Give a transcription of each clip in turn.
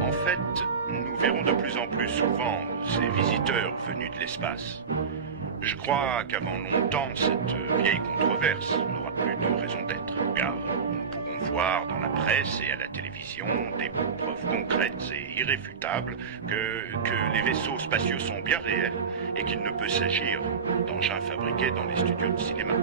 En fait, nous verrons de plus en plus souvent ces visiteurs venus de l'espace. Je crois qu'avant longtemps, cette vieille controverse n'aura plus de raison d'être, car nous pourrons voir dans la presse et à la télévision des preuves concrètes et irréfutables que les vaisseaux spatiaux sont bien réels et qu'il ne peut s'agir d'engins fabriqués dans les studios de cinéma.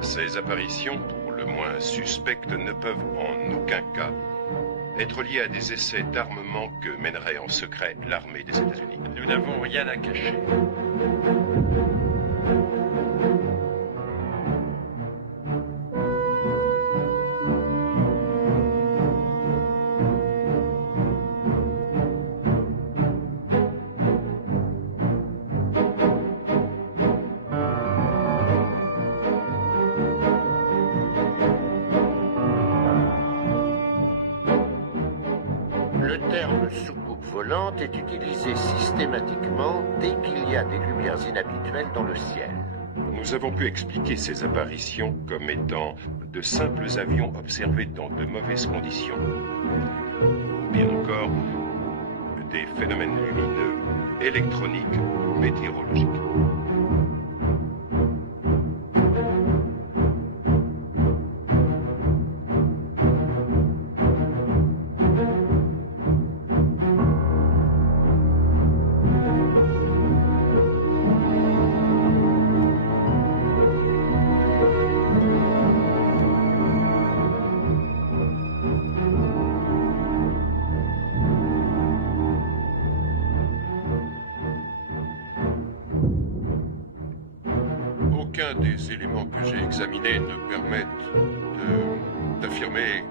Ces apparitions, pour le moins suspectes, ne peuvent en aucun cas être liées à des essais d'armement que mènerait en secret l'armée des États-Unis. Nous n'avons rien à cacher. Le terme soucoupe volante est utilisé systématiquement dès qu'il y a des lumières inhabituelles dans le ciel. Nous avons pu expliquer ces apparitions comme étant de simples avions observés dans de mauvaises conditions. Ou bien encore, des phénomènes lumineux, électroniques, météorologiques. Aucun des éléments que j'ai examinés ne permettent d'affirmer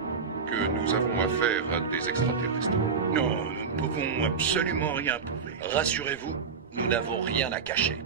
que nous avons affaire à des extraterrestres. Non, nous ne pouvons absolument rien prouver. Rassurez-vous, nous n'avons rien à cacher.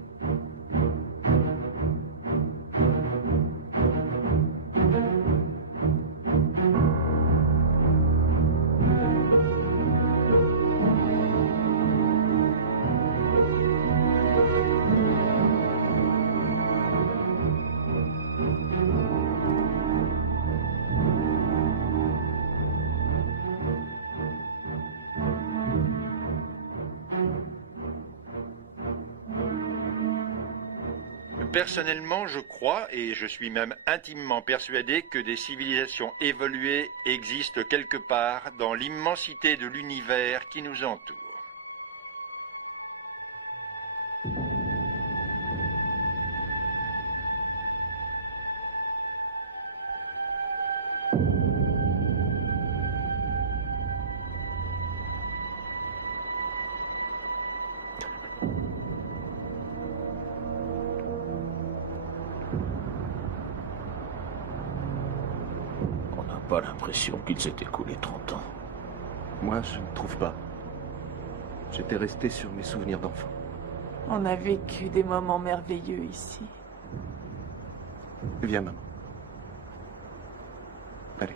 Personnellement, je crois, et je suis même intimement persuadé, que des civilisations évoluées existent quelque part dans l'immensité de l'univers qui nous entoure. Pas l'impression qu'il s'est écoulé 30 ans. Moi, je ne trouve pas. J'étais resté sur mes souvenirs d'enfant. On a vécu des moments merveilleux ici. Viens, maman. Allez.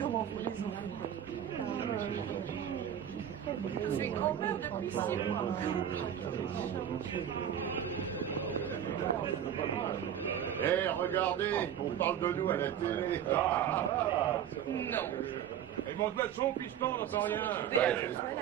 Comment vous les enfants? Je suis grand-mère depuis 6 mois. Hé, regardez, on parle de nous à la télé. Non. Ils vont te mettre son piston, on n'entend rien. À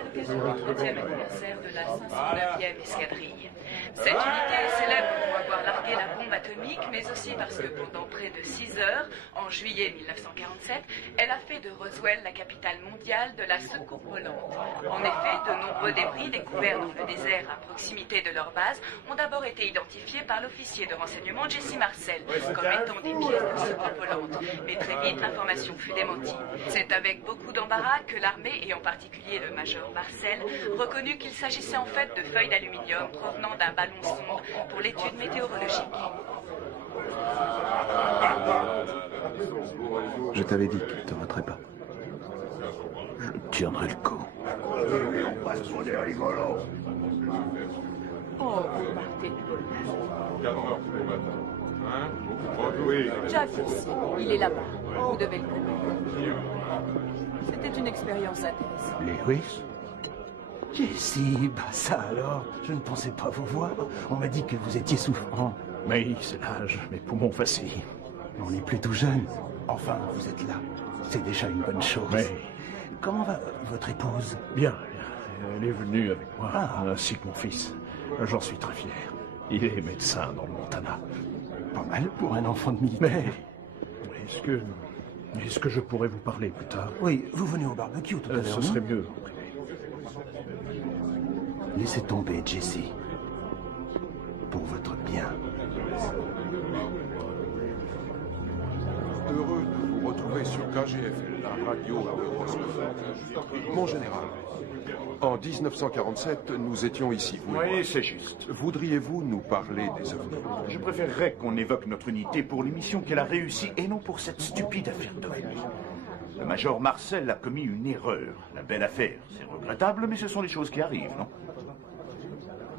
l'occasion du 30e anniversaire de la 509e escadrille. Cette unité est célèbre pour avoir largué la bombe atomique, mais aussi parce que pendant près de 6 heures, en juillet 1947, elle a fait de Roswell la capitale mondiale de la soucoupe volante. En effet, de nombreux débris découverts dans le désert à proximité de leur base ont d'abord été identifiés par l'officier de renseignement Jesse Marcel comme étant des pièces de soucoupe volante. Mais très vite, l'information fut démentie. C'est avec beaucoup d'embarras que l'armée, et en particulier le major Marcel, reconnut qu'il s'agissait en fait de feuilles d'aluminium provenant d'un ballon sonde pour l'étude météorologique. Je t'avais dit qu'il ne te raterait pas. Je tiendrai le coup. Oh, vous partez de bonne Oui. Jack ici, il est là-bas. Vous devez le connaître. C'était une expérience intéressante. Lewis? Jesse, bah ça alors, je ne pensais pas vous voir. On m'a dit que vous étiez souffrant. Oui, c'est l'âge, mes poumons vacillent. On est plutôt jeune. Enfin, vous êtes là. C'est déjà une bonne chose. Mais... Comment va votre épouse? Bien, bien. Elle est venue avec moi, ainsi que mon fils. J'en suis très fier. Il est médecin dans le Montana. Pas mal pour un enfant de militaire. Mais est-ce que je pourrais vous parler plus tard? Oui, vous venez au barbecue tout à l'heure. Ce serait mieux. Laissez tomber, Jesse. Pour votre bien. Heureux de vous retrouver sur KGFL, la radio de Roswell. Mon général, en 1947, nous étions ici, vous et moi. Oui, c'est juste. Voudriez-vous nous parler des ovnis? Je préférerais qu'on évoque notre unité pour l'émission qu'elle a réussi et non pour cette stupide affaire d'ovnis. Le major Marcel a commis une erreur. La belle affaire, c'est regrettable, mais ce sont les choses qui arrivent, non?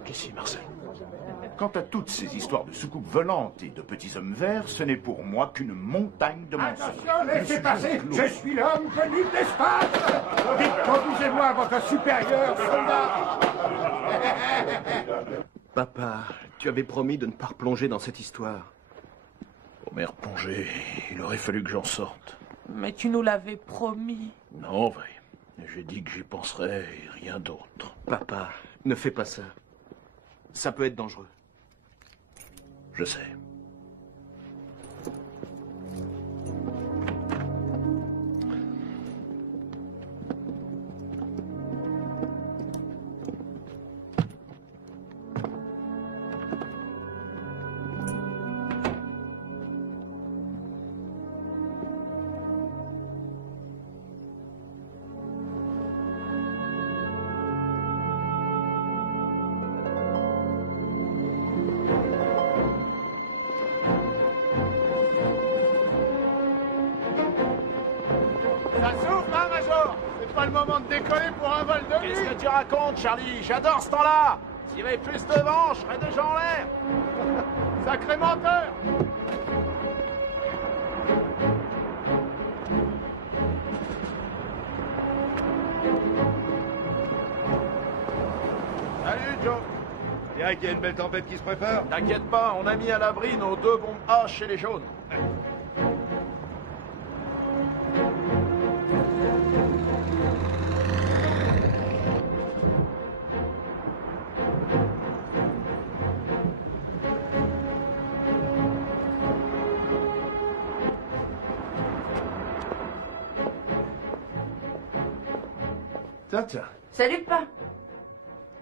Qu'ici, Marcel? Quant à toutes ces histoires de soucoupes volantes et de petits hommes verts, ce n'est pour moi qu'une montagne de mensonges. Attention, laissez passer. Je suis l'homme venu de l'espace. Vite, conduisez-moi à votre supérieur, soldat. Papa, tu avais promis de ne pas replonger dans cette histoire. Pour m'y replonger, il aurait fallu que j'en sorte. Mais tu nous l'avais promis. Non, oui. J'ai dit que j'y penserais et rien d'autre. Papa, ne fais pas ça. Ça peut être dangereux. Je sais. Ça souffle, hein, Major? C'est pas le moment de décoller pour un vol de nuit. Qu'est-ce que tu racontes, Charlie? J'adore ce temps-là. S'il y avait plus de vent, je serais déjà en l'air. Sacré menteur. Salut, Joe. Il dirait qu'il y a une belle tempête qui se prépare. T'inquiète pas, on a mis à l'abri nos 2 bombes A chez les jaunes. Tiens. Salut, pas.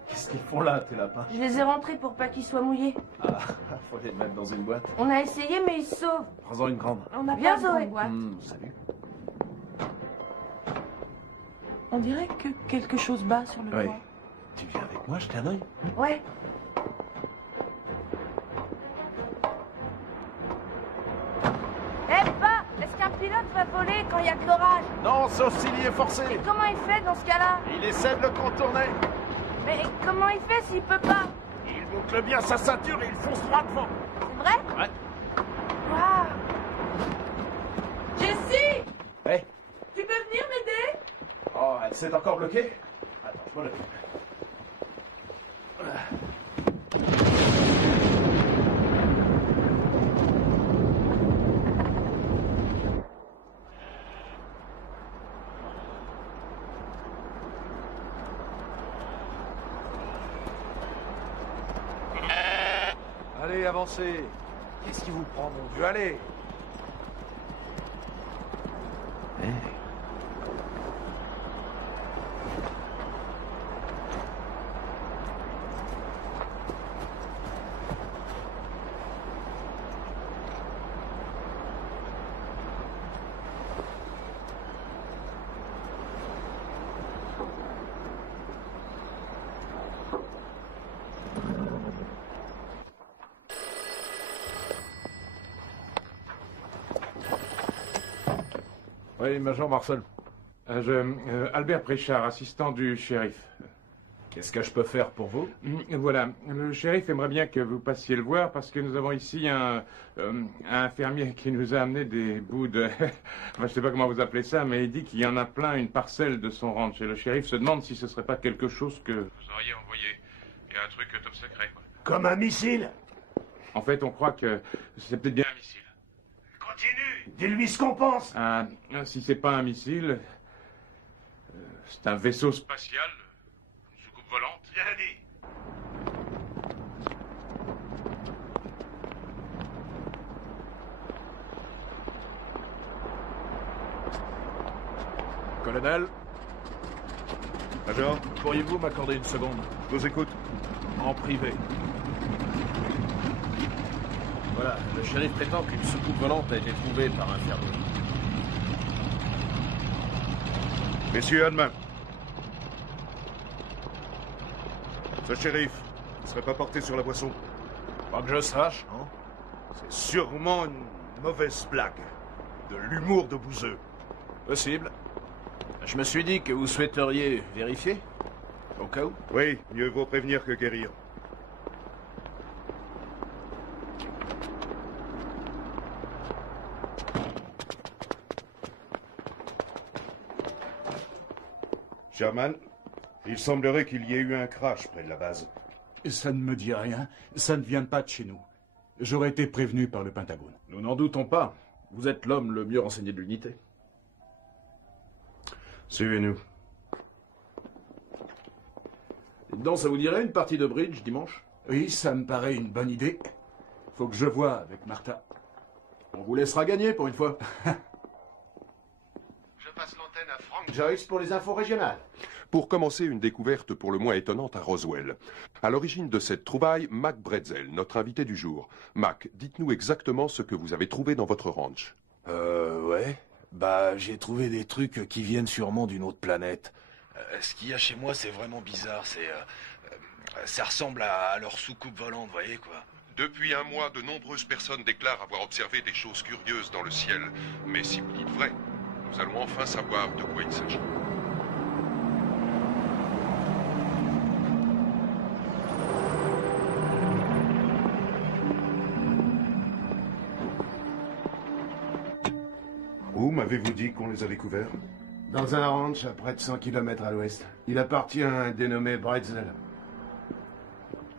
Qu'est-ce qu'ils font là, tes lapins? Je les ai rentrés pour pas qu'ils soient mouillés. Ah, faut les mettre dans une boîte. On a essayé, mais ils se sauvent. Prends-en une grande. On a bien Zoé. Salut. On dirait que quelque chose bat sur le Oui. toit. Tu viens avec moi, jeter un œil? Ouais. Eh, pas! Est-ce qu'un pilote va voler quand il y a de l'orage? Non, sauf s'il y est forcé. Et comment il fait dans ce cas-là? Il essaie de le contourner. Mais comment il fait s'il peut pas? Il boucle bien sa ceinture et il fonce droit devant. C'est vrai? Ouais. Waouh! Jessie! Hey. Tu peux venir m'aider? Oh, elle s'est encore bloquée? Attends, je m'en occupe. avancez. Qu'est-ce qui vous prend, mon Dieu? Allez. Oui, Major Marcel. Albert Préchard, assistant du shérif. Qu'est-ce que je peux faire pour vous? Voilà, le shérif aimerait bien que vous passiez le voir parce que nous avons ici un fermier qui nous a amené des bouts de... enfin, je sais pas comment vous appelez ça, mais il dit qu'il y en a plein une parcelle de son ranch. Et le shérif se demande si ce serait pas quelque chose que vous auriez envoyé. Il y a un truc top secret, quoi. Comme un missile? En fait, on croit que c'est peut-être bien un missile. Continue. Dis-lui ce qu'on pense. Ah, si c'est pas un missile, c'est un vaisseau spatial, une soucoupe volante. Bien dit. Colonel, Major, pourriez-vous m'accorder une seconde? je vous écoute. En privé. Voilà, le shérif prétend qu'une soucoupe volante a été trouvée par un fermier. Messieurs, à demain. Ce shérif ne serait pas porté sur la boisson? Pas que je sache, non? C'est sûrement une mauvaise blague. De l'humour de bouseux. Possible. Je me suis dit que vous souhaiteriez vérifier, au cas où. Oui, mieux vaut prévenir que guérir. Sherman, il semblerait qu'il y ait eu un crash près de la base. Ça ne me dit rien. Ça ne vient pas de chez nous. J'aurais été prévenu par le Pentagone. Nous n'en doutons pas. Vous êtes l'homme le mieux renseigné de l'unité. Suivez-nous. Donc, ça vous dirait une partie de bridge dimanche? Oui, ça me paraît une bonne idée. Faut que je voie avec Martha. On vous laissera gagner pour une fois. Je passe l'antenne à Frank Joyce pour les infos régionales. Pour commencer, une découverte pour le moins étonnante à Roswell. À l'origine de cette trouvaille, Mac Bretzel, notre invité du jour. Mac, dites-nous exactement ce que vous avez trouvé dans votre ranch. Ouais. Bah, j'ai trouvé des trucs qui viennent sûrement d'une autre planète. Ce qu'il y a chez moi, c'est vraiment bizarre. Ça ressemble à leur soucoupe volante, vous voyez, quoi. Depuis un mois, de nombreuses personnes déclarent avoir observé des choses curieuses dans le ciel. Mais si vous dites vrai, nous allons enfin savoir de quoi il s'agit. Où m'avez-vous dit qu'on les avait couverts? Dans un ranch à près de 100 km à l'ouest. Il appartient à un dénommé Bretzel.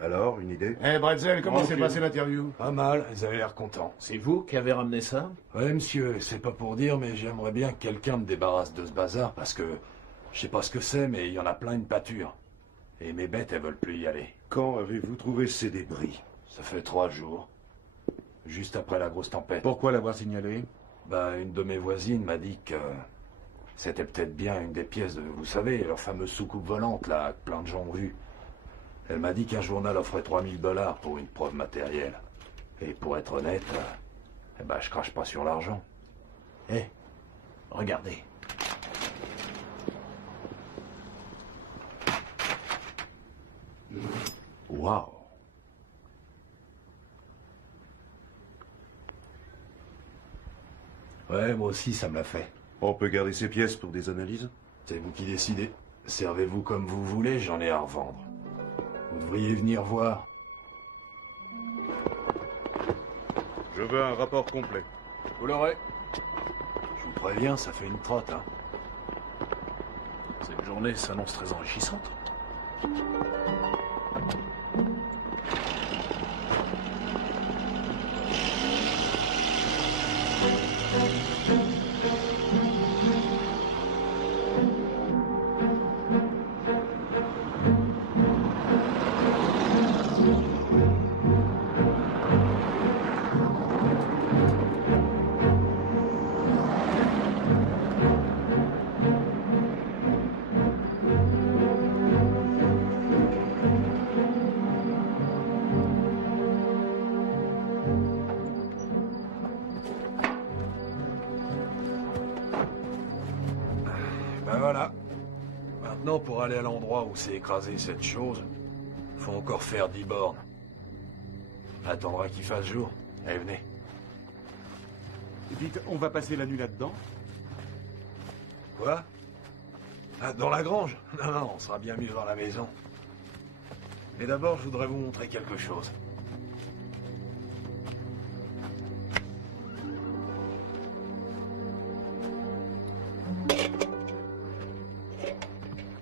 Alors, une idée? Bretzel, comment s'est passée l'interview? Pas mal, ils avaient l'air contents. C'est vous qui avez ramené ça? Ouais, monsieur, c'est pas pour dire, mais j'aimerais bien que quelqu'un me débarrasse de ce bazar, parce que je sais pas ce que c'est, mais il y en a plein une pâture. Et mes bêtes, elles veulent plus y aller. Quand avez-vous trouvé ces débris? Ça fait 3 jours. Juste après la grosse tempête. Pourquoi l'avoir signalé? Bah, une de mes voisines m'a dit que c'était peut-être bien une des pièces de, vous savez, leur fameuse soucoupe volante, là, que plein de gens ont vu. Elle m'a dit qu'un journal offrait $3000 pour une preuve matérielle. Et pour être honnête, je crache pas sur l'argent. Regardez. Waouh. Ouais, moi aussi, ça me l'a fait. On peut garder ces pièces pour des analyses? C'est vous qui décidez. Servez-vous comme vous voulez, j'en ai à revendre. Vous devriez venir voir. Je veux un rapport complet. Vous l'aurez. Je vous préviens, ça fait une trotte, hein. Cette journée s'annonce très enrichissante. pour aller à l'endroit où s'est écrasée cette chose, faut encore faire 10 bornes. Attendra qu'il fasse jour. Allez, venez. Dites, on va passer la nuit là-dedans? Quoi? Ah, dans la grange? Non, non, on sera bien mieux dans la maison. Mais d'abord, je voudrais vous montrer quelque chose.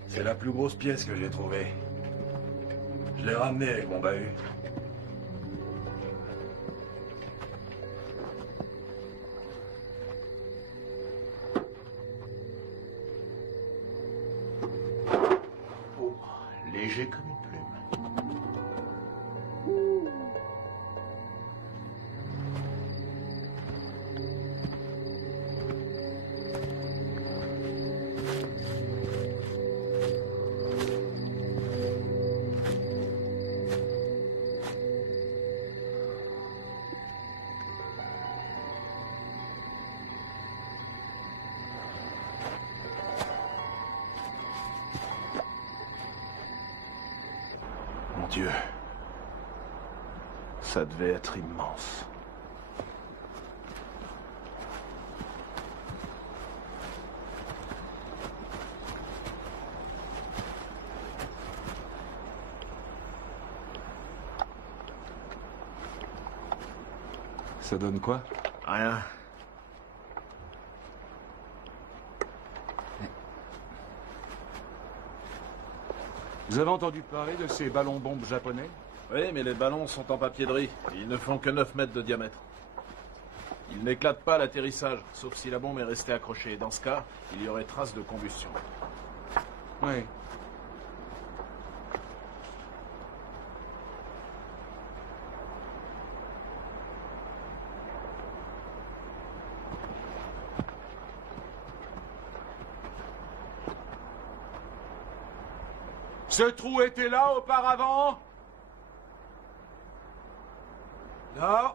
C'est la plus grosse pièce que j'ai trouvée. Je l'ai ramenée avec mon bahut. Oh, léger comme une plume. Mon Dieu, ça devait être immense. Ça donne quoi? Rien. Vous avez entendu parler de ces ballons-bombes japonais? Oui, mais les ballons sont en papier de riz. Ils ne font que 9 mètres de diamètre. Ils n'éclatent pas à l'atterrissage, sauf si la bombe est restée accrochée. Dans ce cas, il y aurait trace de combustion. Oui. Ce trou était là auparavant? Non.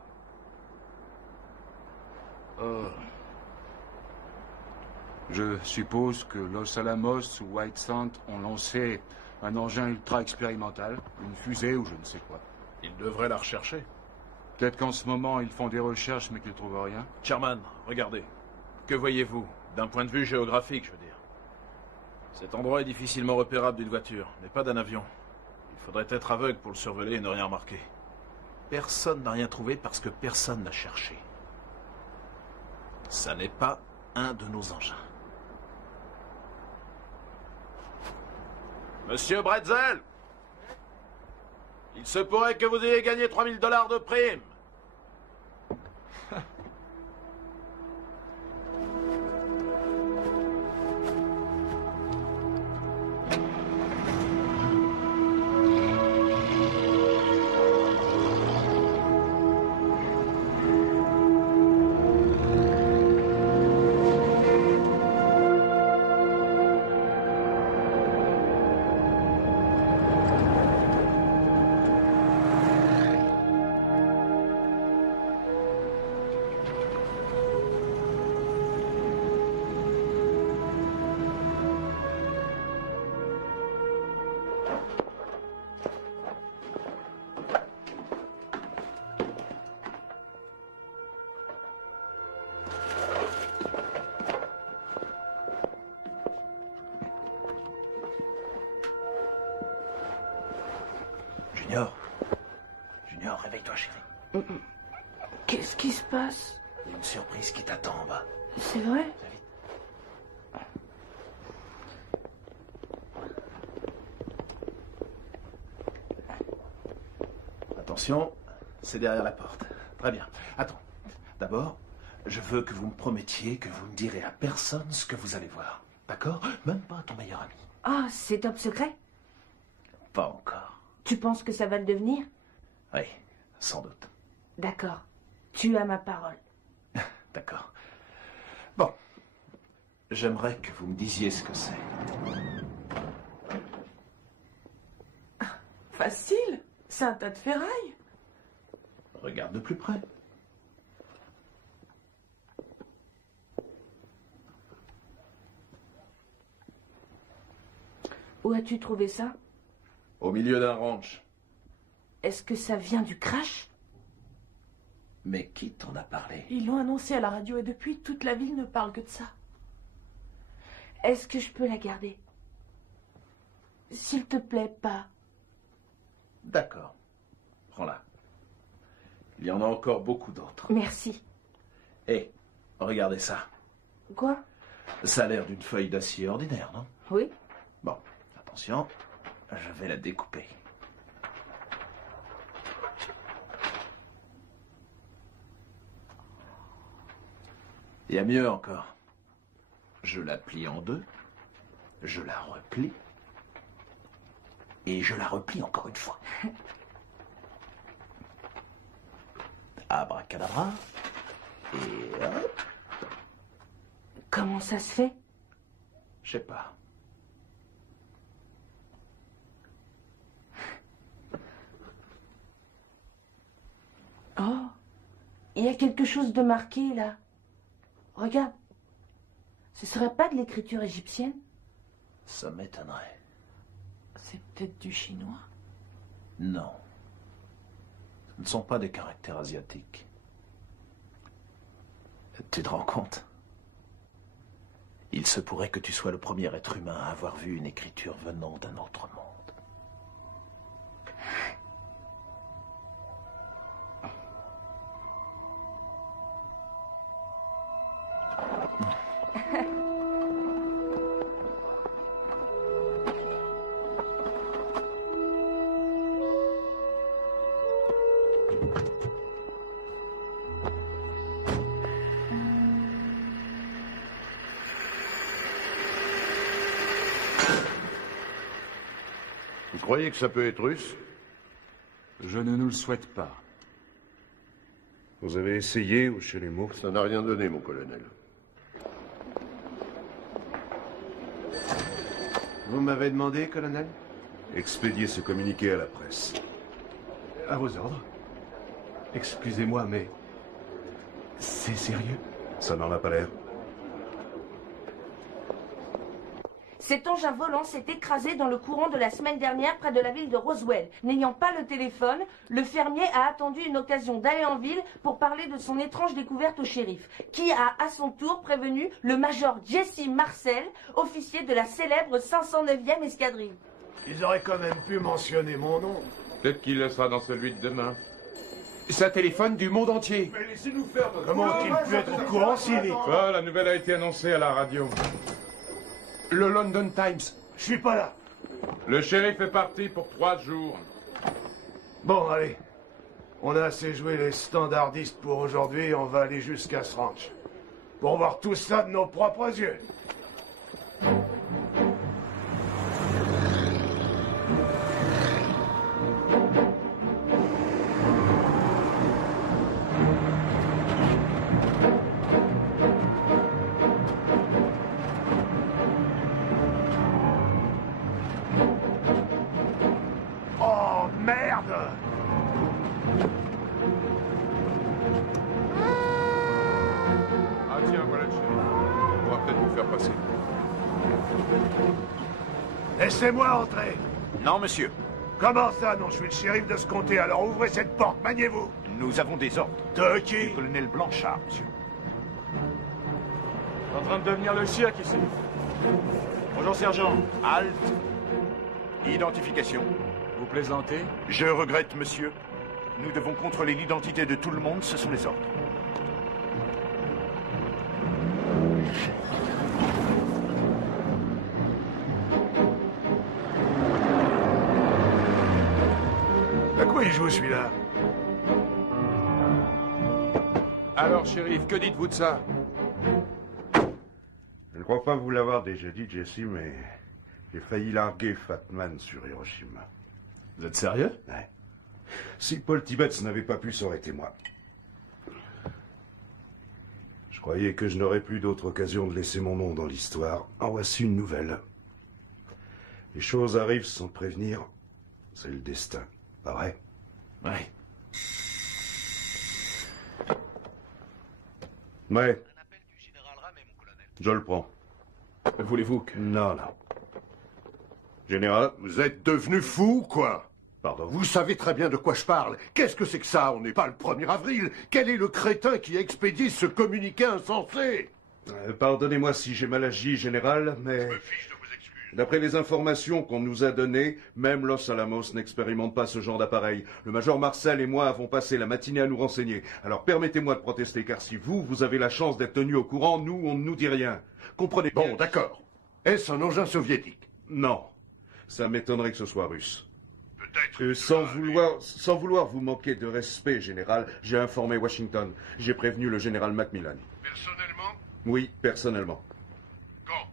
Je suppose que Los Alamos ou White Sand ont lancé un engin ultra expérimental, une fusée ou je ne sais quoi. Ils devraient la rechercher. Peut-être qu'en ce moment, ils font des recherches mais qu'ils ne trouvent rien. Chairman, regardez. Que voyez-vous? D'un point de vue géographique, je veux dire. Cet endroit est difficilement repérable d'une voiture, mais pas d'un avion. Il faudrait être aveugle pour le survoler et ne rien remarquer. Personne n'a rien trouvé parce que personne n'a cherché. Ça n'est pas un de nos engins. Monsieur Bretzel, il se pourrait que vous ayez gagné 3000 $ de prime. Junior, réveille-toi, chérie. Qu'est-ce qui se passe? Il y a une surprise qui t'attend en bas. C'est vrai? Attention, c'est derrière la porte. Très bien. Attends. D'abord, je veux que vous me promettiez que vous ne direz à personne ce que vous allez voir. D'accord? Même pas à ton meilleur ami. Ah, c'est top secret? Pas encore. Tu penses que ça va le devenir? Oui, sans doute. D'accord. Tu as ma parole. D'accord. Bon. J'aimerais que vous me disiez ce que c'est. Facile. C'est un tas de ferraille. Regarde de plus près. Où as-tu trouvé ça? Au milieu d'un ranch. Est-ce que ça vient du crash? Mais qui t'en a parlé? Ils l'ont annoncé à la radio et depuis, toute la ville ne parle que de ça. Est-ce que je peux la garder? S'il te plaît, pas. D'accord. Prends-la. Il y en a encore beaucoup d'autres. Merci. Hé, regardez ça. Quoi? Ça a l'air d'une feuille d'acier ordinaire, non? Oui. Bon, attention, je vais la découper. Il y a mieux encore. Je la plie en deux, je la replie, et je la replie encore une fois. Abracadabra, et hop. Comment ça se fait? Je sais pas. Oh, il y a quelque chose de marqué là. Regarde. Ce serait pas de l'écriture égyptienne? Ça m'étonnerait. C'est peut-être du chinois? Non. Ce ne sont pas des caractères asiatiques. Tu te rends compte? Il se pourrait que tu sois le premier être humain à avoir vu une écriture venant d'un autre monde. Vous croyez que ça peut être russe? Je ne nous le souhaite pas. Vous avez essayé au Chelimo? Ça n'a rien donné, mon colonel. Vous m'avez demandé, colonel? Expédiez ce communiqué à la presse. À vos ordres. Excusez-moi, mais... c'est sérieux? Ça n'en a pas l'air. Cet engin volant s'est écrasé dans le courant de la semaine dernière près de la ville de Roswell. N'ayant pas le téléphone, le fermier a attendu une occasion d'aller en ville pour parler de son étrange découverte au shérif, qui a à son tour prévenu le major Jesse Marcel, officier de la célèbre 509e escadrille. Ils auraient quand même pu mentionner mon nom. Peut-être qu'il le sera dans celui de demain. Ça téléphone du monde entier. Mais laissez-nous faire notre... Comment ont-ils pu être au courant si vite? Ah, la nouvelle a été annoncée à la radio. Le London Times. Je suis pas là. Le shérif est parti pour 3 jours. Bon, allez. On a assez joué les standardistes pour aujourd'hui, on va aller jusqu'à ce ranch. Pour voir tout ça de nos propres yeux. Laissez-moi entrer. Non, monsieur. Comment ça, non? Je suis le shérif de ce comté, alors ouvrez cette porte, maniez-vous. Nous avons des ordres. De qui? Du colonel Blanchard, monsieur. En train de devenir le cirque ici. Bonjour, sergent. Halte. Identification. Vous plaisantez? Je regrette, monsieur. Nous devons contrôler l'identité de tout le monde, ce sont les ordres. À quoi il joue, celui-là? Alors, shérif, que dites-vous de ça? Je ne crois pas vous l'avoir déjà dit, Jesse, mais j'ai failli larguer Fatman sur Hiroshima. Vous êtes sérieux? Ouais. Si Paul Tibbets n'avait pas pu, ça aurait été moi. Je croyais que je n'aurais plus d'autre occasion de laisser mon nom dans l'histoire. En voici une nouvelle. Les choses arrivent sans prévenir. C'est le destin. Pas vrai? Ouais. Ouais. Je le prends. Voulez-vous que... Non, non. Général? Vous êtes devenu fou, quoi? Pardon? Vous savez très bien de quoi je parle. Qu'est-ce que c'est que ça? On n'est pas le 1er avril. Quel est le crétin qui a expédié ce communiqué insensé? Pardonnez-moi si j'ai mal agi, Général, mais... Je me fiche de vos excuses. D'après les informations qu'on nous a données, même Los Alamos n'expérimente pas ce genre d'appareil. Le Major Marcel et moi avons passé la matinée à nous renseigner. Alors permettez-moi de protester, car si vous avez la chance d'être tenu au courant, nous, on ne nous dit rien. Comprenez bien. Bon, d'accord. Est-ce un engin soviétique? Non. Ça m'étonnerait que ce soit russe. Peut-être. Sans vouloir vous manquer de respect, Général, j'ai informé Washington. J'ai prévenu le général Macmillan. Personnellement? Oui, personnellement. Quand?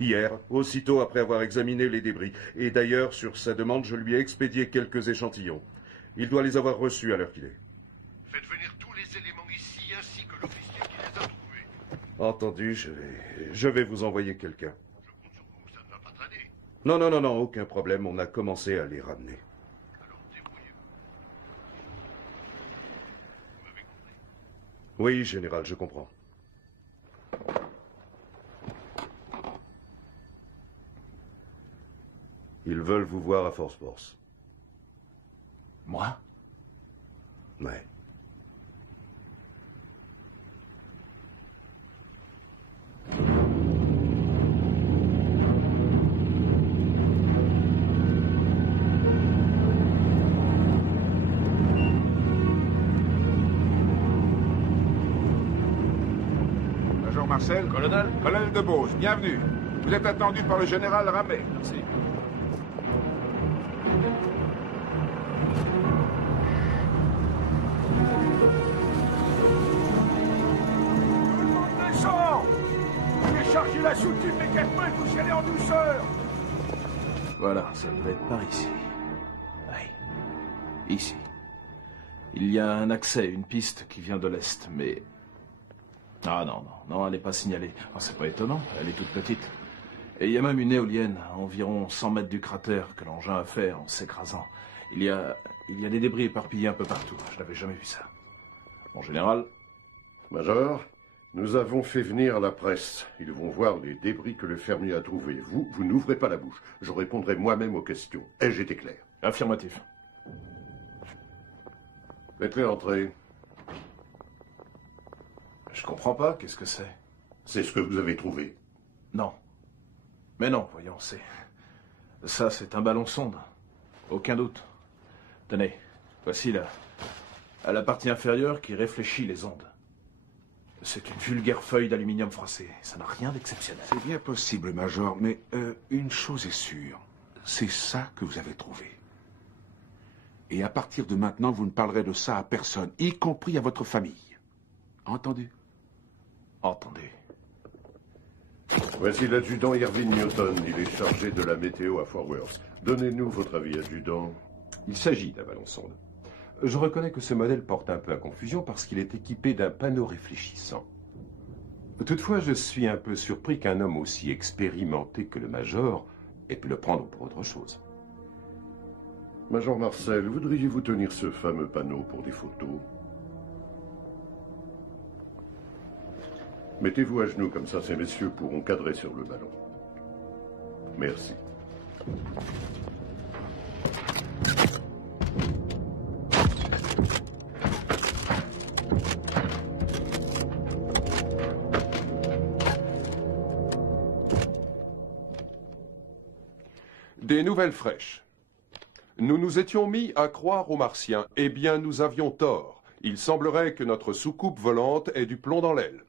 Hier, aussitôt après avoir examiné les débris. Et d'ailleurs, sur sa demande, je lui ai expédié quelques échantillons. Il doit les avoir reçus à l'heure qu'il est. Faites venir tous les éléments ici, ainsi que l'officier qui les a trouvés. Entendu, je vais vous envoyer quelqu'un. Je compte sur vous, ça ne va pas traîner. Non, aucun problème, on a commencé à les ramener. Alors débrouillez-vous. Vous m'avez compris? Oui, Général, je comprends. Ils veulent vous voir à Force Force. Moi? Ouais. Major Marcel. Colonel. Colonel de Beauce, bienvenue. Vous êtes attendu par le général Ramet. Merci. Descends! Déchargez la soutif des 4 mains et vous y allez en douceur! Voilà, ça devait être par ici. Oui. Ici. Il y a un accès, une piste qui vient de l'est, mais... Ah non, elle n'est pas signalée. Oh, c'est pas étonnant, elle est toute petite. Et il y a même une éolienne à environ 100 mètres du cratère que l'engin a fait en s'écrasant. Il y a des débris éparpillés un peu partout. Je n'avais jamais vu ça. Mon général? Major, nous avons fait venir la presse. Ils vont voir les débris que le fermier a trouvés. Vous n'ouvrez pas la bouche. Je répondrai moi-même aux questions. Ai-je été clair? Affirmatif. Faites-les entrer. Je comprends pas, qu'est-ce que c'est? C'est ce que vous avez trouvé. Non. Mais non, voyons, ça, c'est un ballon sonde. Aucun doute. Tenez, voici la partie inférieure qui réfléchit les ondes. C'est une vulgaire feuille d'aluminium froissé. Ça n'a rien d'exceptionnel. C'est bien possible, Major, mais une chose est sûre. C'est ça que vous avez trouvé. Et à partir de maintenant, vous ne parlerez de ça à personne, y compris à votre famille. Entendu? Entendu. Voici l'adjudant Irving Newton. Il est chargé de la météo à Fort Worth. Donnez-nous votre avis, adjudant. Il s'agit d'un ballon sonde. Je reconnais que ce modèle porte un peu à confusion parce qu'il est équipé d'un panneau réfléchissant. Toutefois, je suis un peu surpris qu'un homme aussi expérimenté que le Major ait pu le prendre pour autre chose. Major Marcel, voudriez-vous tenir ce fameux panneau pour des photos? Mettez-vous à genoux, comme ça ces messieurs pourront cadrer sur le ballon. Merci. Des nouvelles fraîches. Nous nous étions mis à croire aux Martiens. Eh bien, nous avions tort. Il semblerait que notre soucoupe volante ait du plomb dans l'aile.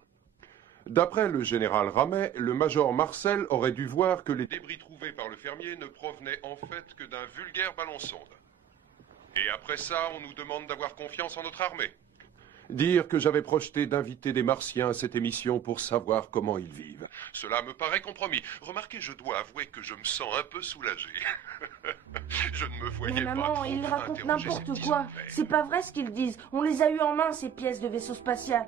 D'après le général Ramet, le major Marcel aurait dû voir que les débris trouvés par le fermier ne provenaient en fait que d'un vulgaire ballon sonde. Et après ça, on nous demande d'avoir confiance en notre armée. Dire que j'avais projeté d'inviter des Martiens à cette émission pour savoir comment ils vivent. Cela me paraît compromis. Remarquez, je dois avouer que je me sens un peu soulagé. Je ne me voyais mais pas maman, trop ils racontent interroger n'importe ces petits quoi. hommes. C'est pas vrai ce qu'ils disent. On les a eu en main, ces pièces de vaisseau spatial.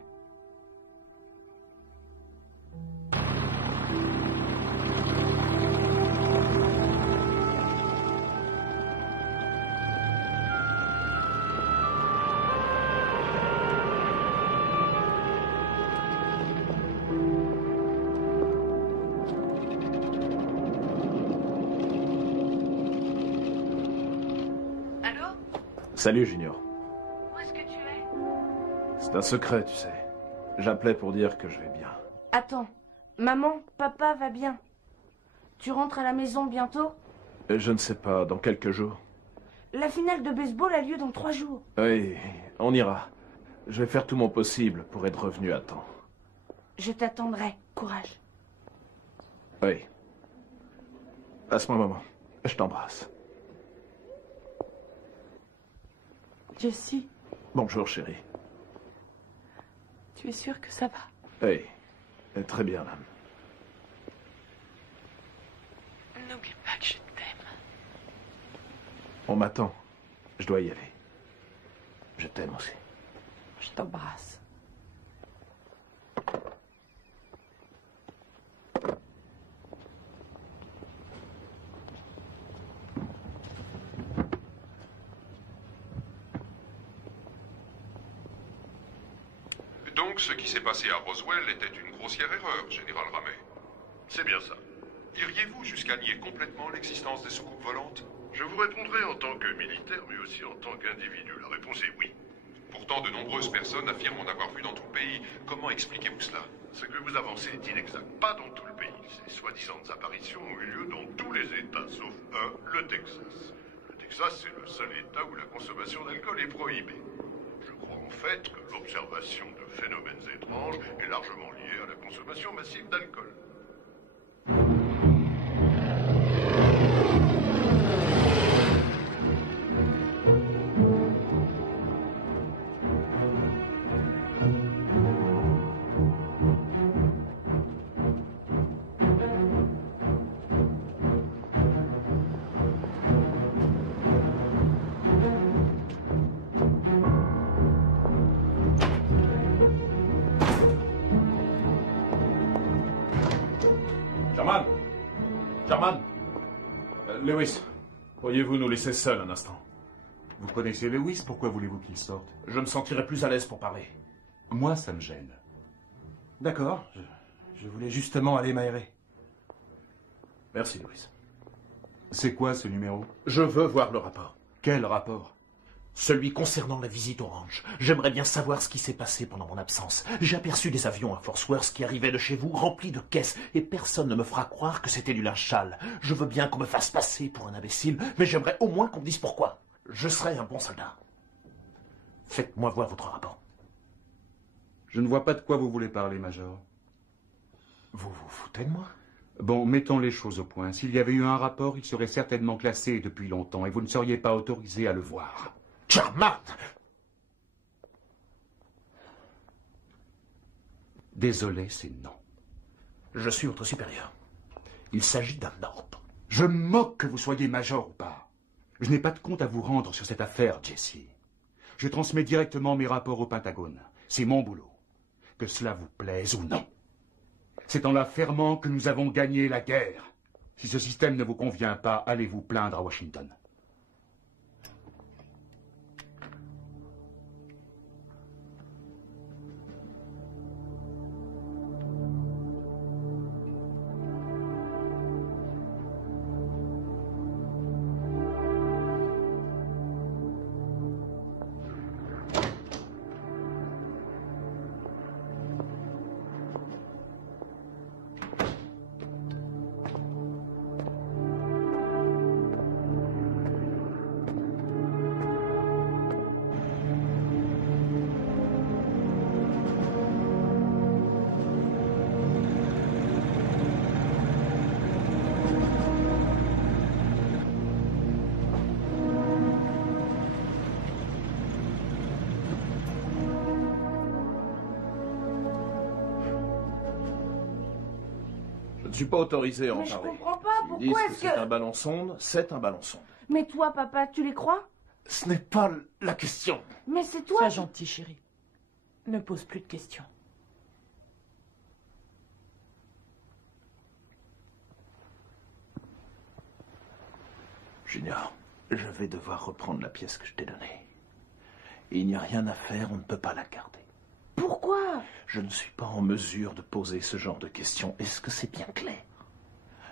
Salut, Junior. Où est-ce que tu es? C'est un secret, tu sais. J'appelais pour dire que je vais bien. Attends, maman, papa va bien. Tu rentres à la maison bientôt? Je ne sais pas, dans quelques jours. La finale de baseball a lieu dans 3 jours. Oui, on ira. Je vais faire tout mon possible pour être revenu à temps. Je t'attendrai. Courage. Oui. Passe-moi, maman. Je t'embrasse. Jessie, Bonjour, chérie. tu es sûre que ça va? Oui, très bien, l'âme. N'oublie pas que je t'aime. On m'attend. Je dois y aller. Je t'aime aussi. Je t'embrasse. Donc, ce qui s'est passé à Roswell était une grossière erreur, Général Ramey. C'est bien ça. Iriez-vous jusqu'à nier complètement l'existence des soucoupes volantes? Je vous répondrai en tant que militaire, mais aussi en tant qu'individu. La réponse est oui. Pourtant, de nombreuses personnes affirment en avoir vu dans tout le pays. Comment expliquez-vous cela? Ce que vous avancez est inexact. Pas dans tout le pays. Ces soi-disant apparitions ont eu lieu dans tous les États, sauf un, le Texas. Le Texas, c'est le seul État où la consommation d'alcool est prohibée. Je crois en fait que l'observation de phénomènes étranges est largement liée à la consommation massive d'alcool. Sherman Lewis, pourriez-vous nous laisser seuls un instant? Vous connaissez Lewis, pourquoi voulez-vous qu'il sorte? Je me sentirais plus à l'aise pour parler. Moi, ça me gêne. D'accord, je voulais justement aller m'aérer. Merci, Lewis. C'est quoi ce numéro? Je veux voir le rapport. Quel rapport? Celui concernant la visite au ranch. J'aimerais bien savoir ce qui s'est passé pendant mon absence. J'ai aperçu des avions à Fort Worth qui arrivaient de chez vous, remplis de caisses, et personne ne me fera croire que c'était du linge sale. Je veux bien qu'on me fasse passer pour un imbécile, mais j'aimerais au moins qu'on me dise pourquoi. Je serai un bon soldat. Faites-moi voir votre rapport. Je ne vois pas de quoi vous voulez parler, Major. Vous vous foutez de moi? Bon, mettons les choses au point. S'il y avait eu un rapport, il serait certainement classé depuis longtemps, et vous ne seriez pas autorisé à le voir. Sherman! Désolé, c'est non. Je suis votre supérieur. Il s'agit d'un ordre. Je me moque que vous soyez major ou pas. Je n'ai pas de compte à vous rendre sur cette affaire, Jesse. Je transmets directement mes rapports au Pentagone. C'est mon boulot. Que cela vous plaise ou non. C'est en la fermant que nous avons gagné la guerre. Si ce système ne vous convient pas, allez vous plaindre à Washington. Je ne suis pas autorisé à en Mais je parler. comprends pas, S'ils pourquoi disent est-ce que c'est un ballon sonde, c'est un ballon sonde. Mais toi, papa, tu les crois? Ce n'est pas la question. Mais c'est toi. Sois gentil, chérie. Ne pose plus de questions. Junior, je vais devoir reprendre la pièce que je t'ai donnée. Et il n'y a rien à faire, on ne peut pas la garder. Pourquoi? Je ne suis pas en mesure de poser ce genre de questions. Est-ce que c'est bien clair?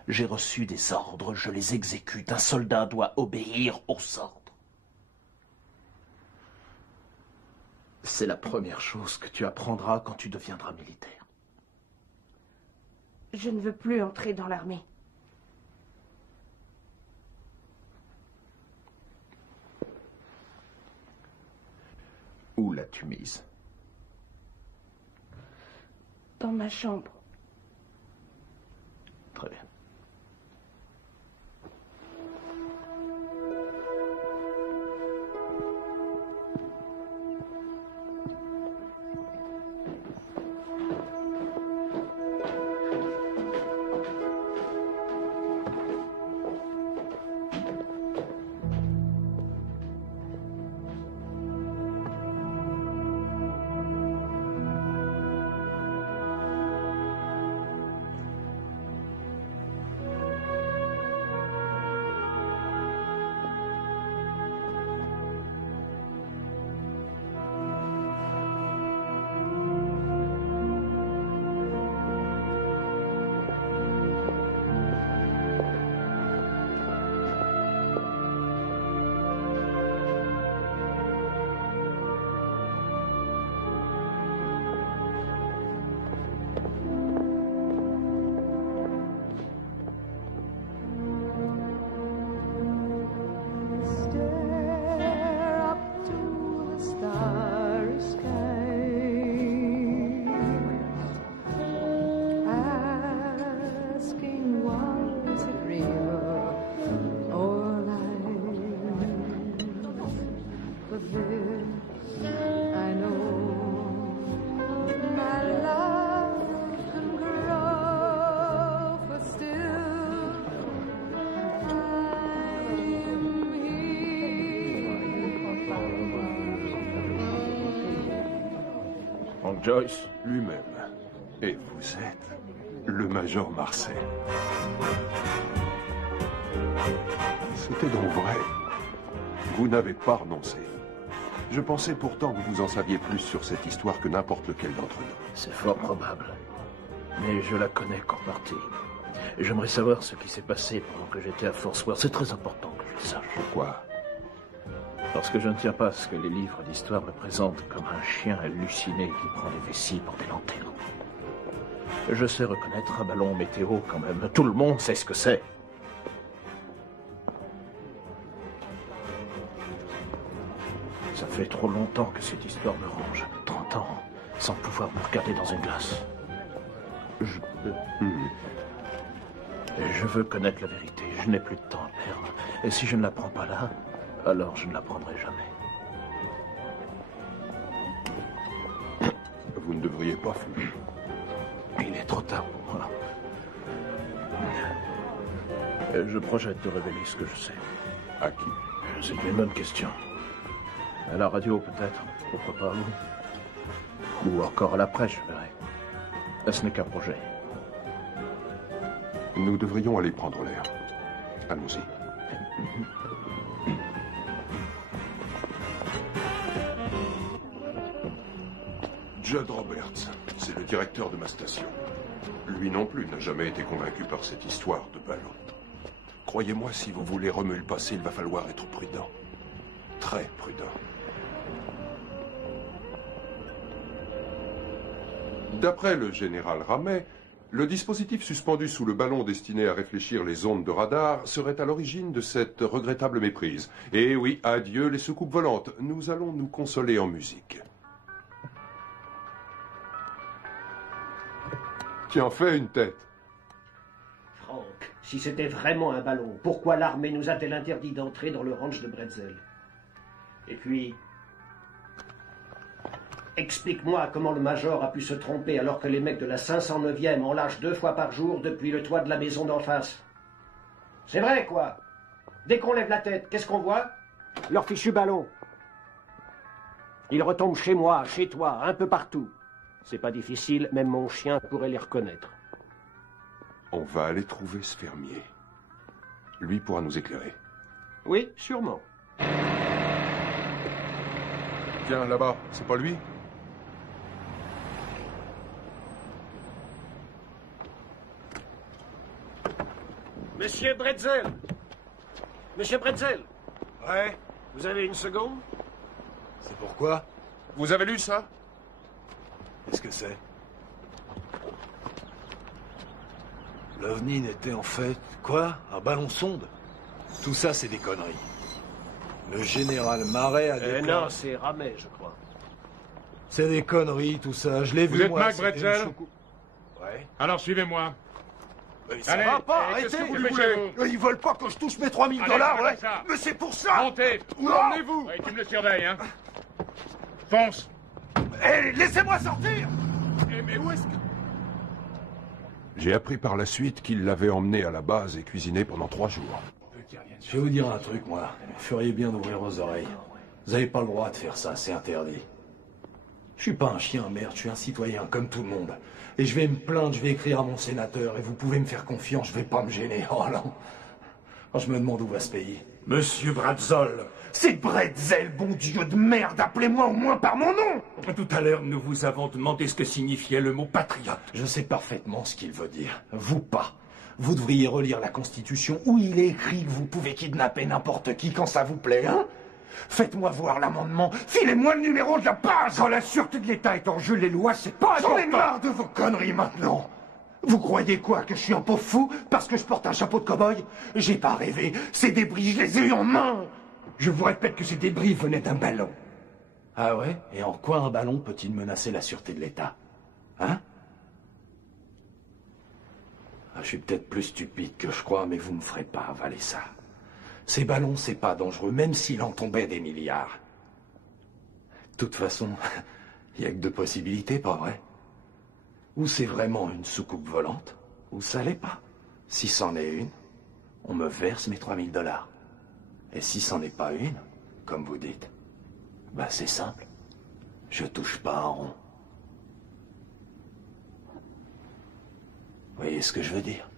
J'ai reçu des ordres, je les exécute. Un soldat doit obéir aux ordres. C'est la première chose que tu apprendras quand tu deviendras militaire. Je ne veux plus entrer dans l'armée. Où l'as-tu mise? Dans ma chambre. Très bien. Joyce lui-même. Et vous êtes le Major Marcel. C'était donc vrai. Vous n'avez pas renoncé. Je pensais pourtant que vous en saviez plus sur cette histoire que n'importe lequel d'entre nous. C'est fort probable. Mais je la connais qu'en partie. Et j'aimerais savoir ce qui s'est passé pendant que j'étais à Fort Worth. C'est très important que je le sache. Pourquoi? Parce que je ne tiens pas à ce que les livres d'histoire me présentent comme un chien halluciné qui prend des vessies pour des lanternes. Je sais reconnaître un ballon météo quand même. Tout le monde sait ce que c'est. Ça fait trop longtemps que cette histoire me ronge. 30 ans, sans pouvoir me regarder dans une glace. Je veux connaître la vérité. Je n'ai plus de temps à perdre. Et si je ne la prends pas là, alors je ne la prendrai jamais. Vous ne devriez pas fumer. Il est trop tard pour moi. Je projette de révéler ce que je sais. À qui? C'est une bonne question. À la radio, peut-être. Pourquoi pas à vous? Ou encore à la presse, je verrai. Ce n'est qu'un projet. Nous devrions aller prendre l'air. Allons-y. Judd Roberts, c'est le directeur de ma station. Lui non plus n'a jamais été convaincu par cette histoire de ballon. Croyez-moi, si vous voulez remuer le passé, il va falloir être prudent. Très prudent. D'après le général Ramet, le dispositif suspendu sous le ballon destiné à réfléchir les ondes de radar serait à l'origine de cette regrettable méprise. Et oui, adieu les soucoupes volantes. Nous allons nous consoler en musique. Tiens, fais une tête. Frank, si c'était vraiment un ballon, pourquoi l'armée nous a-t-elle interdit d'entrer dans le ranch de Bretzel? Et puis, explique-moi comment le Major a pu se tromper alors que les mecs de la 509e en lâchent 2 fois par jour depuis le toit de la maison d'en face. C'est vrai, quoi. Dès qu'on lève la tête, qu'est-ce qu'on voit? Leur fichu ballon. Ils retombent chez moi, chez toi, un peu partout. C'est pas difficile, même mon chien pourrait les reconnaître. On va aller trouver ce fermier. Lui pourra nous éclairer. Oui, sûrement. Tiens, là-bas, c'est pas lui? Monsieur Bretzel! Monsieur Bretzel! Ouais? Vous avez une seconde? C'est pourquoi? Vous avez lu ça? Qu'est-ce que c'est? L'OVNI n'était en fait, quoi? Un ballon sonde? Tout ça, c'est des conneries. Le général Marais a déclaré... Non, c'est Ramet, je crois. C'est des conneries, tout ça. Je l'ai vu, Vous êtes moi. Mac Bretzel? Ouais. Alors suivez-moi. Mais ça Allez, va pas, et arrêtez, qu'est-ce que vous vous voulez. voulez? Ils veulent pas que je touche mes 3000 $, ouais. Mais c'est pour ça. Montez. Où emmenez-vous? Ouais, tu me le surveilles, hein. Fonce. Hé, laissez-moi sortir. Mais où est-ce que... J'ai appris par la suite qu'il l'avait emmené à la base et cuisiné pendant 3 jours. Je vais vous dire un truc, moi. Vous feriez bien d'ouvrir vos oreilles. Vous n'avez pas le droit de faire ça, c'est interdit. Je suis pas un chien, merde, je suis un citoyen, comme tout le monde. Et je vais me plaindre, je vais écrire à mon sénateur, et vous pouvez me faire confiance, je vais pas me gêner. Oh non. Oh, je me demande où va ce pays. Monsieur Bretzel. C'est Bretzel, bon Dieu de merde, appelez-moi au moins par mon nom. Tout à l'heure, nous vous avons demandé ce que signifiait le mot patriote. Je sais parfaitement ce qu'il veut dire. Vous pas. Vous devriez relire la Constitution où il est écrit que vous pouvez kidnapper n'importe qui quand ça vous plaît, hein? Faites-moi voir l'amendement, filez-moi le numéro de la page. Quand la sûreté de l'État est en jeu, les lois, c'est pas... J'en ai marre de vos conneries maintenant. Vous croyez quoi, que je suis un pauvre fou parce que je porte un chapeau de cow-boy? J'ai pas rêvé, ces débris, je les ai eus en main. Je vous répète que ces débris venaient d'un ballon. Ah ouais? Et en quoi un ballon peut-il menacer la sûreté de l'État? Hein? Je suis peut-être plus stupide que je crois, mais vous me ferez pas avaler ça. Ces ballons, c'est pas dangereux, même s'il en tombait des milliards. De toute façon, il n'y a que 2 possibilités, pas vrai? Ou c'est vraiment une soucoupe volante, ou ça l'est pas. Si c'en est une, on me verse mes 3000 $. Et si c'en est pas une, comme vous dites, bah c'est simple. Je touche pas un rond. Vous voyez ce que je veux dire?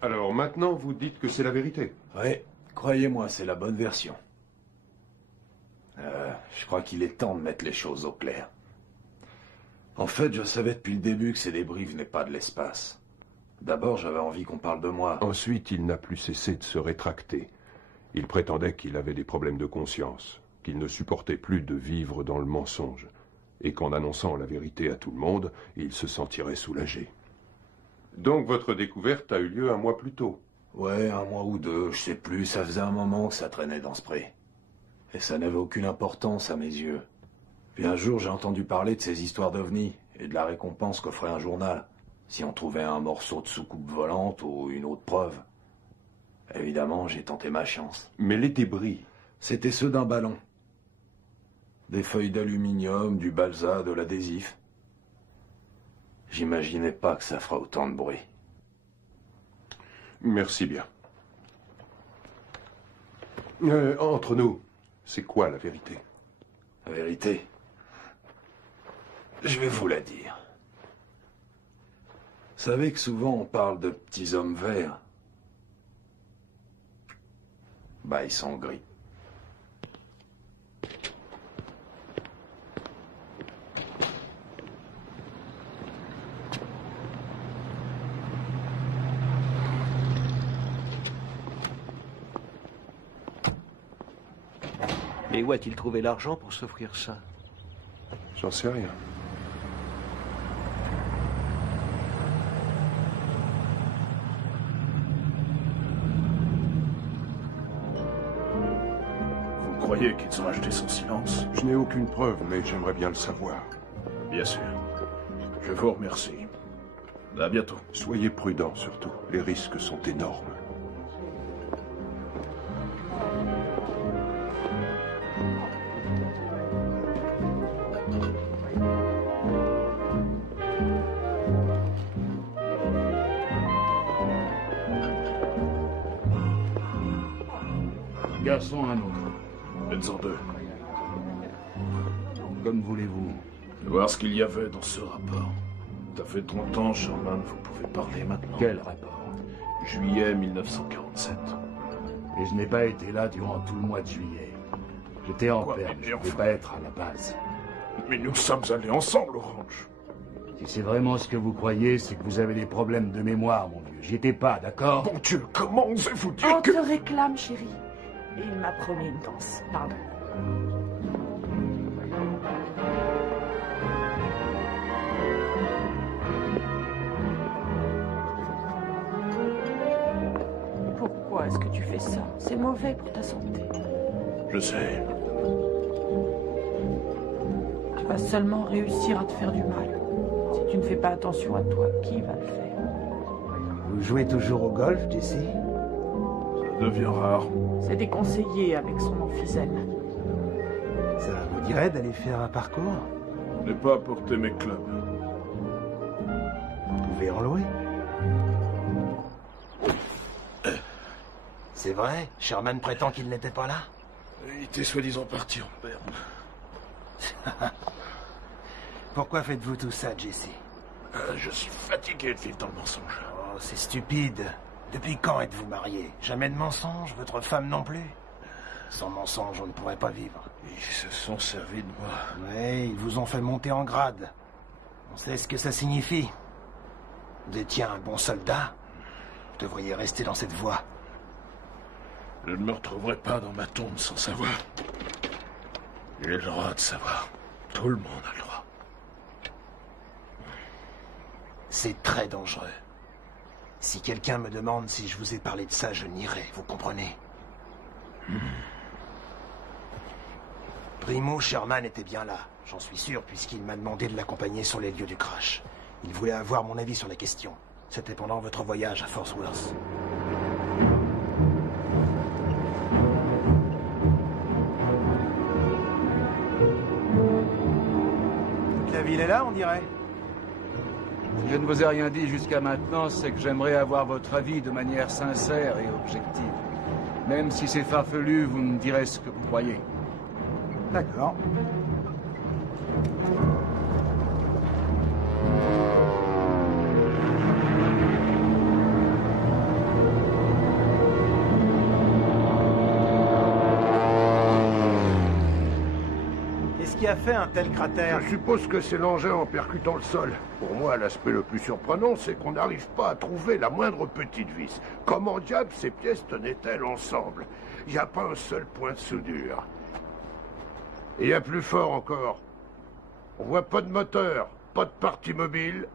Alors maintenant, vous dites que c'est la vérité? Oui, croyez-moi, c'est la bonne version. Je crois qu'il est temps de mettre les choses au clair. En fait, je savais depuis le début que ces débris venaient pas de l'espace. D'abord, j'avais envie qu'on parle de moi. Ensuite, il n'a plus cessé de se rétracter. Il prétendait qu'il avait des problèmes de conscience, qu'il ne supportait plus de vivre dans le mensonge, et qu'en annonçant la vérité à tout le monde, il se sentirait soulagé. Donc votre découverte a eu lieu 1 mois plus tôt? Ouais, 1 mois ou 2, je sais plus, ça faisait un moment que ça traînait dans ce pré. Et ça n'avait aucune importance à mes yeux. Puis un jour, j'ai entendu parler de ces histoires d'OVNI et de la récompense qu'offrait un journal, si on trouvait un morceau de soucoupe volante ou une autre preuve. Évidemment, j'ai tenté ma chance. Mais les débris? C'était ceux d'un ballon. Des feuilles d'aluminium, du balsa, de l'adhésif. J'imaginais pas que ça fera autant de bruit. Merci bien. Entre nous, c'est quoi la vérité? La vérité? Je vais vous la dire. Vous savez que souvent on parle de petits hommes verts. Bah, ils sont gris. Et où a-t-il trouvé l'argent pour s'offrir ça? J'en sais rien. Vous croyez qu'ils ont acheté son silence? Je n'ai aucune preuve, mais j'aimerais bien le savoir. Bien sûr. Je vous remercie. À bientôt. Soyez prudents, surtout. Les risques sont énormes. Garçon, un autre. Faites-en 2. Comme voulez-vous. De voir ce qu'il y avait dans ce rapport. Ça fait 30 ans, Sherman, vous pouvez parler maintenant. Quel rapport? Juillet 1947. Et je n'ai pas été là durant tout le mois de juillet. J'étais en Quoi, perme, mais je ne pouvais pas être à la base. Mais nous sommes allés ensemble au ranch. Si c'est vraiment ce que vous croyez, c'est que vous avez des problèmes de mémoire, mon vieux. J'y étais pas, d'accord? Mon Dieu, comment osez-vous dire On te réclame, chérie. Et il m'a promis une danse. Pardon. Pourquoi est-ce que tu fais ça? C'est mauvais pour ta santé. Je sais. Tu vas seulement réussir à te faire du mal. Si tu ne fais pas attention à toi, qui va le faire? Vous jouez toujours au golf, Jesse? Ça devient rare. C'est déconseillé avec son emphysème. Ça vous dirait d'aller faire un parcours? Je n'ai pas apporté mes clubs. Vous pouvez en louer. C'est vrai? Sherman prétend qu'il n'était pas là? Il était soi-disant parti en berne. Pourquoi faites-vous tout ça, Jesse? Je suis fatigué de vivre dans le mensonge. Oh, c'est stupide. Depuis quand êtes-vous marié? Jamais de mensonge, votre femme non plus? Sans mensonge, on ne pourrait pas vivre. Ils se sont servis de moi. Oui, ils vous ont fait monter en grade. On sait ce que ça signifie. Vous étiez un bon soldat. Vous devriez rester dans cette voie. Je ne me retrouverai pas dans ma tombe sans savoir. J'ai le droit de savoir. Tout le monde a le droit. C'est très dangereux. Si quelqu'un me demande si je vous ai parlé de ça, je nierai, vous comprenez? Primo Sherman était bien là, j'en suis sûr, puisqu'il m'a demandé de l'accompagner sur les lieux du crash. Il voulait avoir mon avis sur la question. C'était pendant votre voyage à Fort Worth. Toute la ville est là, on dirait. Si je ne vous ai rien dit jusqu'à maintenant, c'est que j'aimerais avoir votre avis de manière sincère et objective. Même si c'est farfelu, vous me direz ce que vous croyez. D'accord. Qu'est-ce qui a fait un tel cratère? Je suppose que c'est l'engin en percutant le sol. Pour moi, l'aspect le plus surprenant, c'est qu'on n'arrive pas à trouver la moindre petite vis. Comment diable ces pièces tenaient-elles ensemble? Il n'y a pas un seul point de soudure. Et il y a plus fort encore. On voit pas de moteur, pas de partie mobile.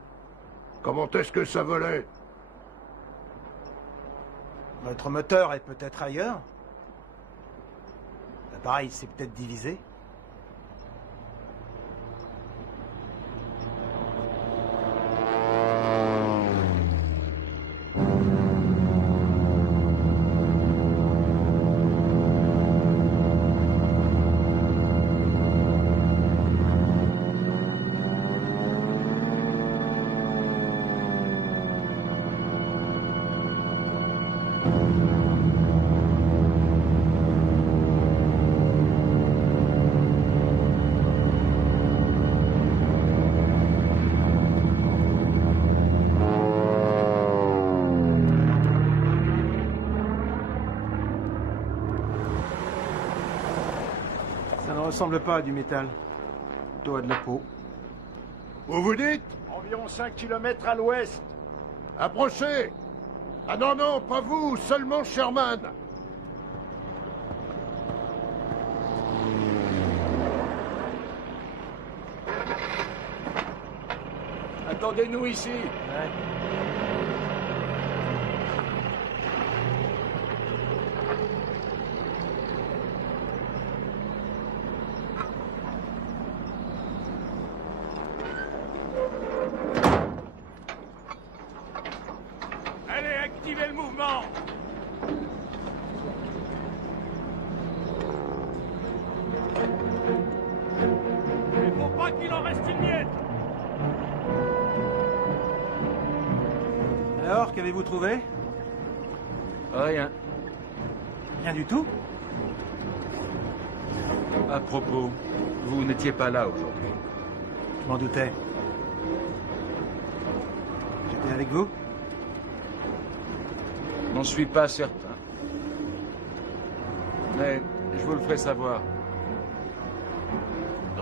Comment est-ce que ça volait? Votre moteur est peut-être ailleurs? L'appareil s'est peut-être divisé? Ça ne ressemble pas à du métal. Plutôt à de la peau. Vous vous dites? Environ 5 km à l'ouest. Approchez! Ah non, non, pas vous, seulement Sherman. Attendez-nous ici. Allez, activez le mouvement. Il faut pas qu'il en reste une miette. Alors, qu'avez-vous trouvé? Rien. Rien du tout? À propos, vous n'étiez pas là aujourd'hui. Je m'en doutais. J'étais avec vous? N'en suis pas certain. Mais je vous le ferai savoir.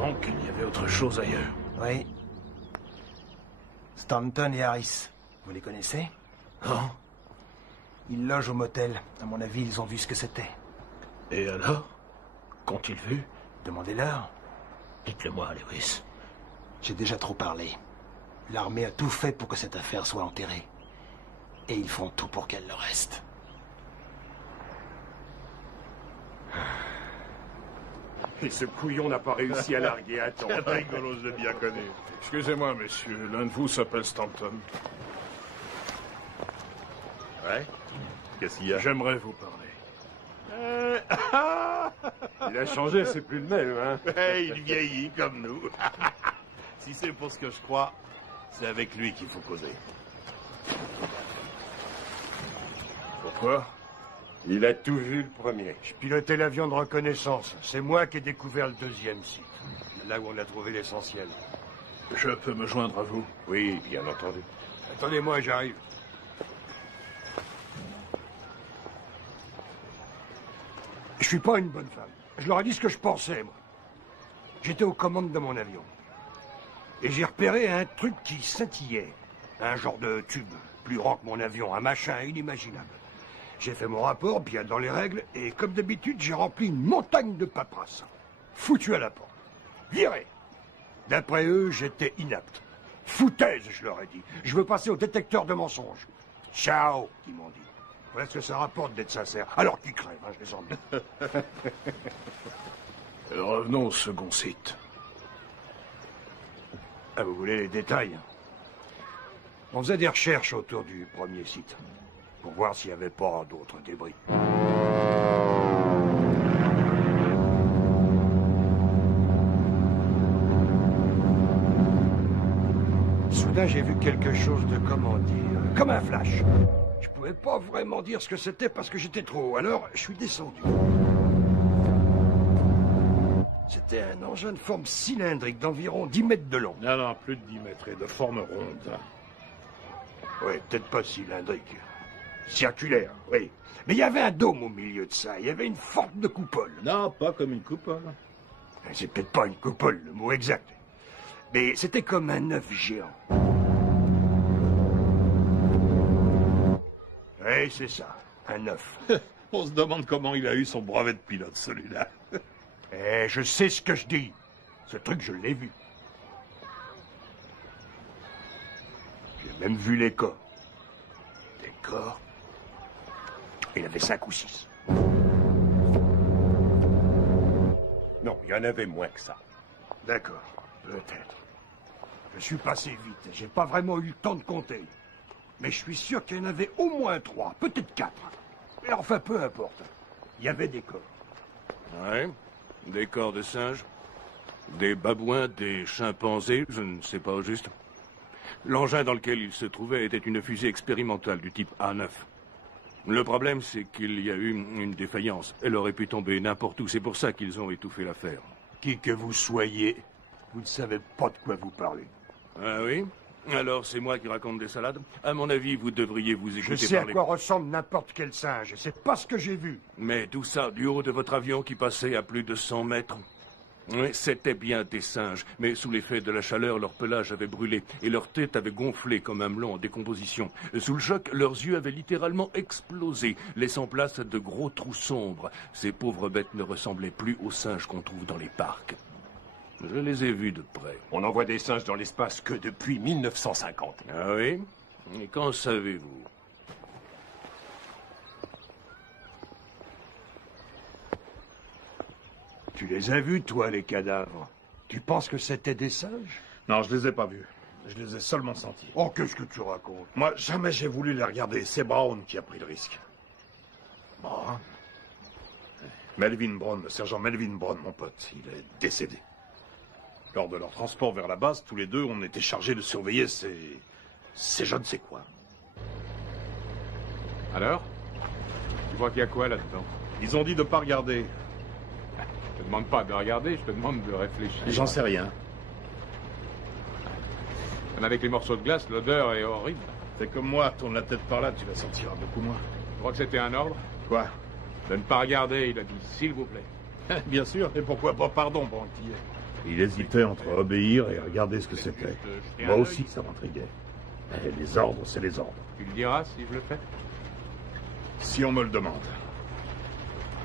Donc, il y avait autre chose ailleurs. Oui. Stanton et Harris. Vous les connaissez? Non. Ils logent au motel. À mon avis, ils ont vu ce que c'était. Et alors? Qu'ont-ils vu? Demandez-leur. Dites-le-moi, Lewis. J'ai déjà trop parlé. L'armée a tout fait pour que cette affaire soit enterrée. Et ils font tout pour qu'elle le reste. Et ce couillon n'a pas réussi à larguer à temps. Rigolo, je l'ai bien connu. Excusez-moi, messieurs, l'un de vous s'appelle Stanton. Ouais? Qu'est-ce qu'il y a? J'aimerais vous parler. Il a changé, c'est plus le même, hein? Ouais, il vieillit comme nous. Si c'est pour ce que je crois, c'est avec lui qu'il faut causer. Pourquoi? Il a tout vu le premier. Je pilotais l'avion de reconnaissance. C'est moi qui ai découvert le deuxième site. Là où on a trouvé l'essentiel. Je peux me joindre à vous? Oui, bien entendu. Attendez-moi, j'arrive. Je suis pas une bonne femme. Je leur ai dit ce que je pensais, moi. J'étais aux commandes de mon avion. Et j'ai repéré un truc qui scintillait. Un genre de tube, plus grand que mon avion, un machin inimaginable. J'ai fait mon rapport, bien dans les règles, et comme d'habitude, j'ai rempli une montagne de paperasse. Foutu à la porte. Viré. D'après eux, j'étais inapte. Foutaise, je leur ai dit. Je veux passer au détecteur de mensonges. Ciao, ils m'ont dit. Voilà ce que ça rapporte d'être sincère. Alors qu'ils crèvent, hein, je les emmène. Revenons au second site. Ah, vous voulez les détails? On faisait des recherches autour du premier site, pour voir s'il n'y avait pas d'autres débris. Soudain, j'ai vu quelque chose de, comment dire, comme un flash. Je pouvais pas vraiment dire ce que c'était parce que j'étais trop haut, alors je suis descendu. C'était un engin de forme cylindrique d'environ 10 mètres de long. Non, plus de 10 mètres et de forme ronde. Oui, peut-être pas cylindrique. Circulaire, oui. Mais il y avait un dôme au milieu de ça. Il y avait une forme de coupole. Non, pas comme une coupole. C'est peut-être pas une coupole, le mot exact. Mais c'était comme un œuf géant. Oui, c'est ça, un œuf. On se demande comment il a eu son brevet de pilote, celui-là. Eh, je sais ce que je dis. Ce truc, je l'ai vu. J'ai même vu les corps. Des corps? Il y en avait 5 ou 6. Non, il y en avait moins que ça. D'accord, peut-être. Je suis passé vite, j'ai pas vraiment eu le temps de compter. Mais je suis sûr qu'il y en avait au moins 3, peut-être 4. Mais enfin, peu importe. Il y avait des corps. Ouais, des corps de singes, des babouins, des chimpanzés, je ne sais pas au juste. L'engin dans lequel il se trouvait était une fusée expérimentale du type A9. Le problème, c'est qu'il y a eu une défaillance. Elle aurait pu tomber n'importe où. C'est pour ça qu'ils ont étouffé l'affaire. Qui que vous soyez, vous ne savez pas de quoi vous parlez. Ah oui? Alors c'est moi qui raconte des salades? À mon avis, vous devriez vous écouter Je sais parler. à quoi ressemble n'importe quel singe. C'est pas ce que j'ai vu. Mais tout ça, du haut de votre avion qui passait à plus de 100 mètres. Oui, c'était bien des singes, mais sous l'effet de la chaleur, leur pelage avait brûlé et leur tête avait gonflé comme un melon en décomposition. Sous le choc, leurs yeux avaient littéralement explosé, laissant place à de gros trous sombres. Ces pauvres bêtes ne ressemblaient plus aux singes qu'on trouve dans les parcs. Je les ai vus de près. On envoie des singes dans l'espace que depuis 1950. Ah oui? Et qu'en savez-vous? Tu les as vus, toi, les cadavres? Tu penses que c'était des singes? Non, je les ai pas vus. Je les ai seulement sentis. Oh, qu'est-ce que tu racontes? Moi, jamais j'ai voulu les regarder. C'est Brown qui a pris le risque. Brown? Melvin Brown, le sergent Melvin Brown, mon pote, il est décédé. Lors de leur transport vers la base, tous les deux, on était chargés de surveiller ces je ne sais quoi. Alors? Tu vois qu'il y a quoi là-dedans? Ils ont dit de pas regarder. Je te demande pas de regarder, je te demande de réfléchir. J'en sais rien. Avec les morceaux de glace, l'odeur est horrible. Fais comme moi, tourne la tête par là, tu la sentiras beaucoup moins. Tu crois que c'était un ordre? Quoi? De ne pas regarder, il a dit, s'il vous plaît. Bien sûr, et pourquoi pas pardon, Branquillet? Il hésitait entre obéir et regarder ce que c'était. Moi aussi, ça m'intriguait. Mais les ordres, c'est les ordres. Tu le diras si je le fais? Si on me le demande.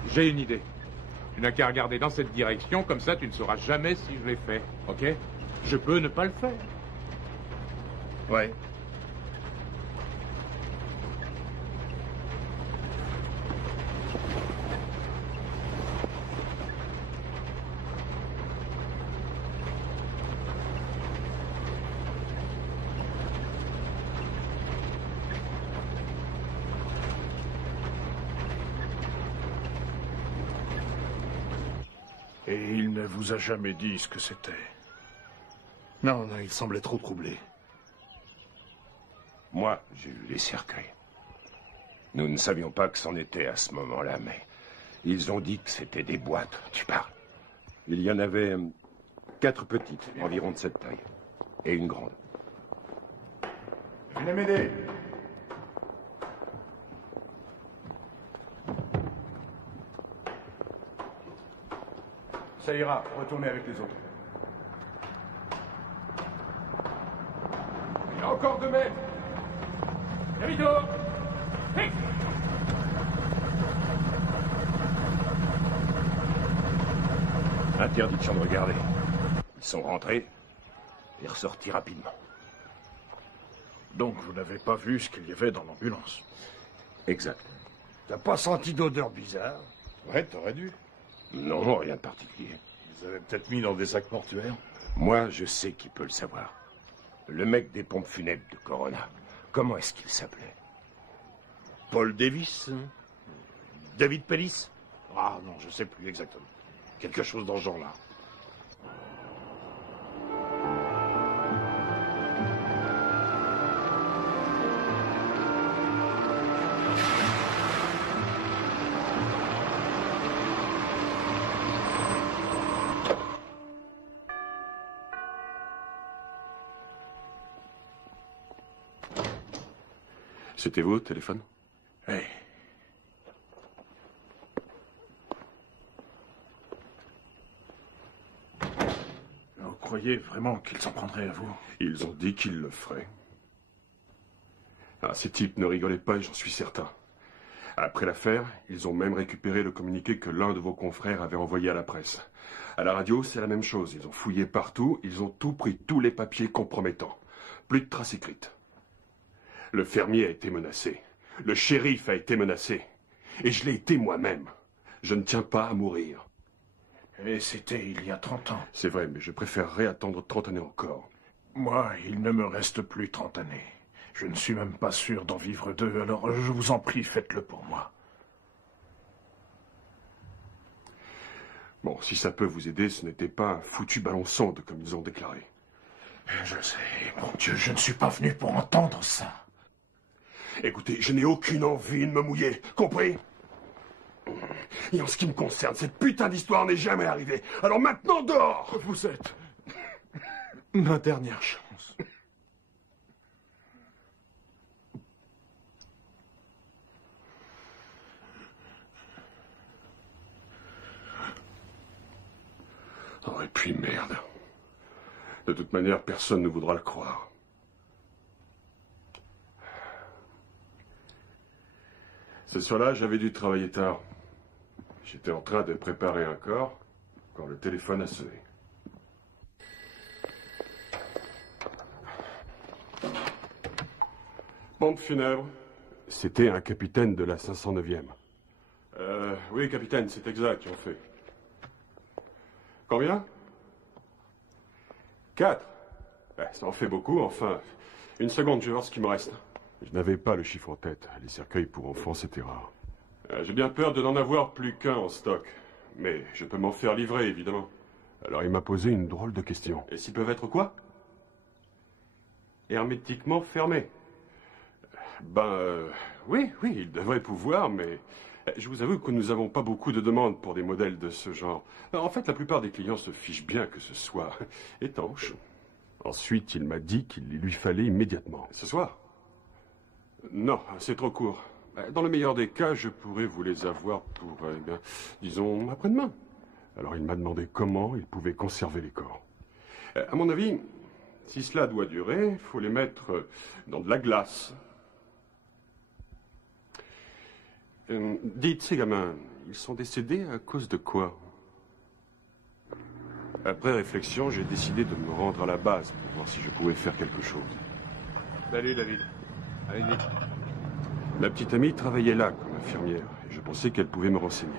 J'ai une idée. Tu n'as qu'à regarder dans cette direction, comme ça tu ne sauras jamais si je l'ai fait, ok? Je peux ne pas le faire. Ouais. Et il ne vous a jamais dit ce que c'était? Non, non, il semblait trop troublé. Moi, j'ai vu les cercueils. Nous ne savions pas que c'en était à ce moment-là, mais ils ont dit que c'était des boîtes. Tu parles. Il y en avait 4 petites, environ de cette taille, et une grande. Venez m'aider. Ça ira, retournez avec les autres. Il y a encore 2 mètres. Vito. Vite. Interdiction de regarder. Ils sont rentrés et ressortis rapidement. Donc vous n'avez pas vu ce qu'il y avait dans l'ambulance? Exact. T'as pas senti d'odeur bizarre? Ouais, t'aurais dû. Non, rien de particulier. Ils avaient peut-être mis dans des sacs mortuaires. Moi, je sais qui peut le savoir. Le mec des pompes funèbres de Corona. Comment est-ce qu'il s'appelait? Paul Davis? David Pellis? Ah non, je sais plus exactement. Quelque chose dans ce genre-là. C'était vous au téléphone? Oui. Vous croyez vraiment qu'ils s'en prendraient à vous? Ils ont dit qu'ils le feraient. Ah, ces types ne rigolaient pas et j'en suis certain. Après l'affaire, ils ont même récupéré le communiqué que l'un de vos confrères avait envoyé à la presse. À la radio, c'est la même chose. Ils ont fouillé partout, ils ont tout pris, tous les papiers compromettants. Plus de traces écrites. Le fermier a été menacé. Le shérif a été menacé. Et je l'ai été moi-même. Je ne tiens pas à mourir. Et c'était il y a 30 ans. C'est vrai, mais je préférerais attendre 30 années encore. Moi, il ne me reste plus 30 années. Je ne suis même pas sûr d'en vivre 2, alors je vous en prie, faites-le pour moi. Bon, si ça peut vous aider, ce n'était pas un foutu ballon sonde, comme ils ont déclaré. Je sais, mon Dieu, je ne suis pas venu pour entendre ça. Écoutez, je n'ai aucune envie de me mouiller, compris? Et en ce qui me concerne, cette putain d'histoire n'est jamais arrivée. Alors maintenant, dehors! Vous êtes ma dernière chance. Oh, et puis merde. De toute manière, personne ne voudra le croire. Ce soir-là, j'avais dû travailler tard. J'étais en train de préparer un corps quand le téléphone a sonné. Pompe funèbre. C'était un capitaine de la 509e. Oui, capitaine, c'est exact, ils ont fait. Combien? 4. Ça en fait beaucoup, enfin. Une seconde, je vais voir ce qui me reste. Je n'avais pas le chiffre en tête. Les cercueils pour enfants, c'était rare. J'ai bien peur de n'en avoir plus qu'un en stock. Mais je peux m'en faire livrer, évidemment. Alors il m'a posé une drôle de question. Et s'ils peuvent être quoi? Hermétiquement fermés. Oui, ils devraient pouvoir, mais je vous avoue que nous n'avons pas beaucoup de demandes pour des modèles de ce genre. En fait, la plupart des clients se fichent bien que ce soit étanche. Ensuite, il m'a dit qu'il lui fallait immédiatement. Ce soir? Non, c'est trop court. Dans le meilleur des cas, je pourrais vous les avoir pour, disons, après-demain. Alors il m'a demandé comment il pouvait conserver les corps. À mon avis, si cela doit durer, il faut les mettre dans de la glace. Dites, ces gamins, ils sont décédés à cause de quoi? Après réflexion, j'ai décidé de me rendre à la base pour voir si je pouvais faire quelque chose. Salut, David. Allez, vite. Ma petite amie travaillait là comme infirmière et je pensais qu'elle pouvait me renseigner.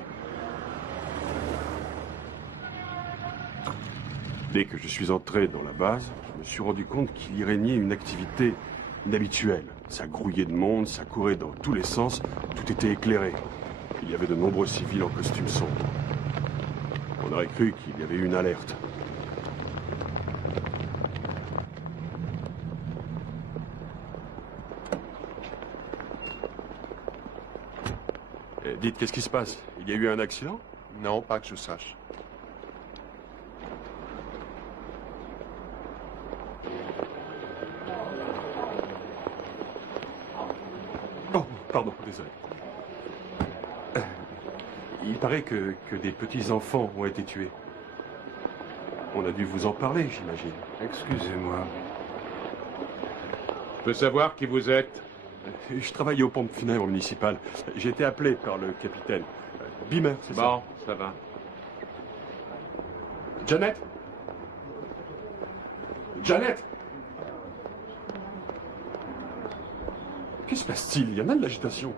Dès que je suis entré dans la base, je me suis rendu compte qu'il y régnait une activité inhabituelle. Ça grouillait de monde, ça courait dans tous les sens, tout était éclairé. Il y avait de nombreux civils en costume sombre. On aurait cru qu'il y avait eu une alerte. Dites, qu'est-ce qui se passe? Il y a eu un accident? Non, pas que je sache. Oh, pardon, désolé. Il paraît que des petits-enfants ont été tués. On a dû vous en parler, j'imagine. Excusez-moi. Je peux savoir qui vous êtes? Je travaille aux pompes funèbres municipales. J'ai été appelé par le capitaine. Beamer, c'est ça? Bon, ça va. Janet? Janet? Que se passe-t-il? Il y en a de l'agitation.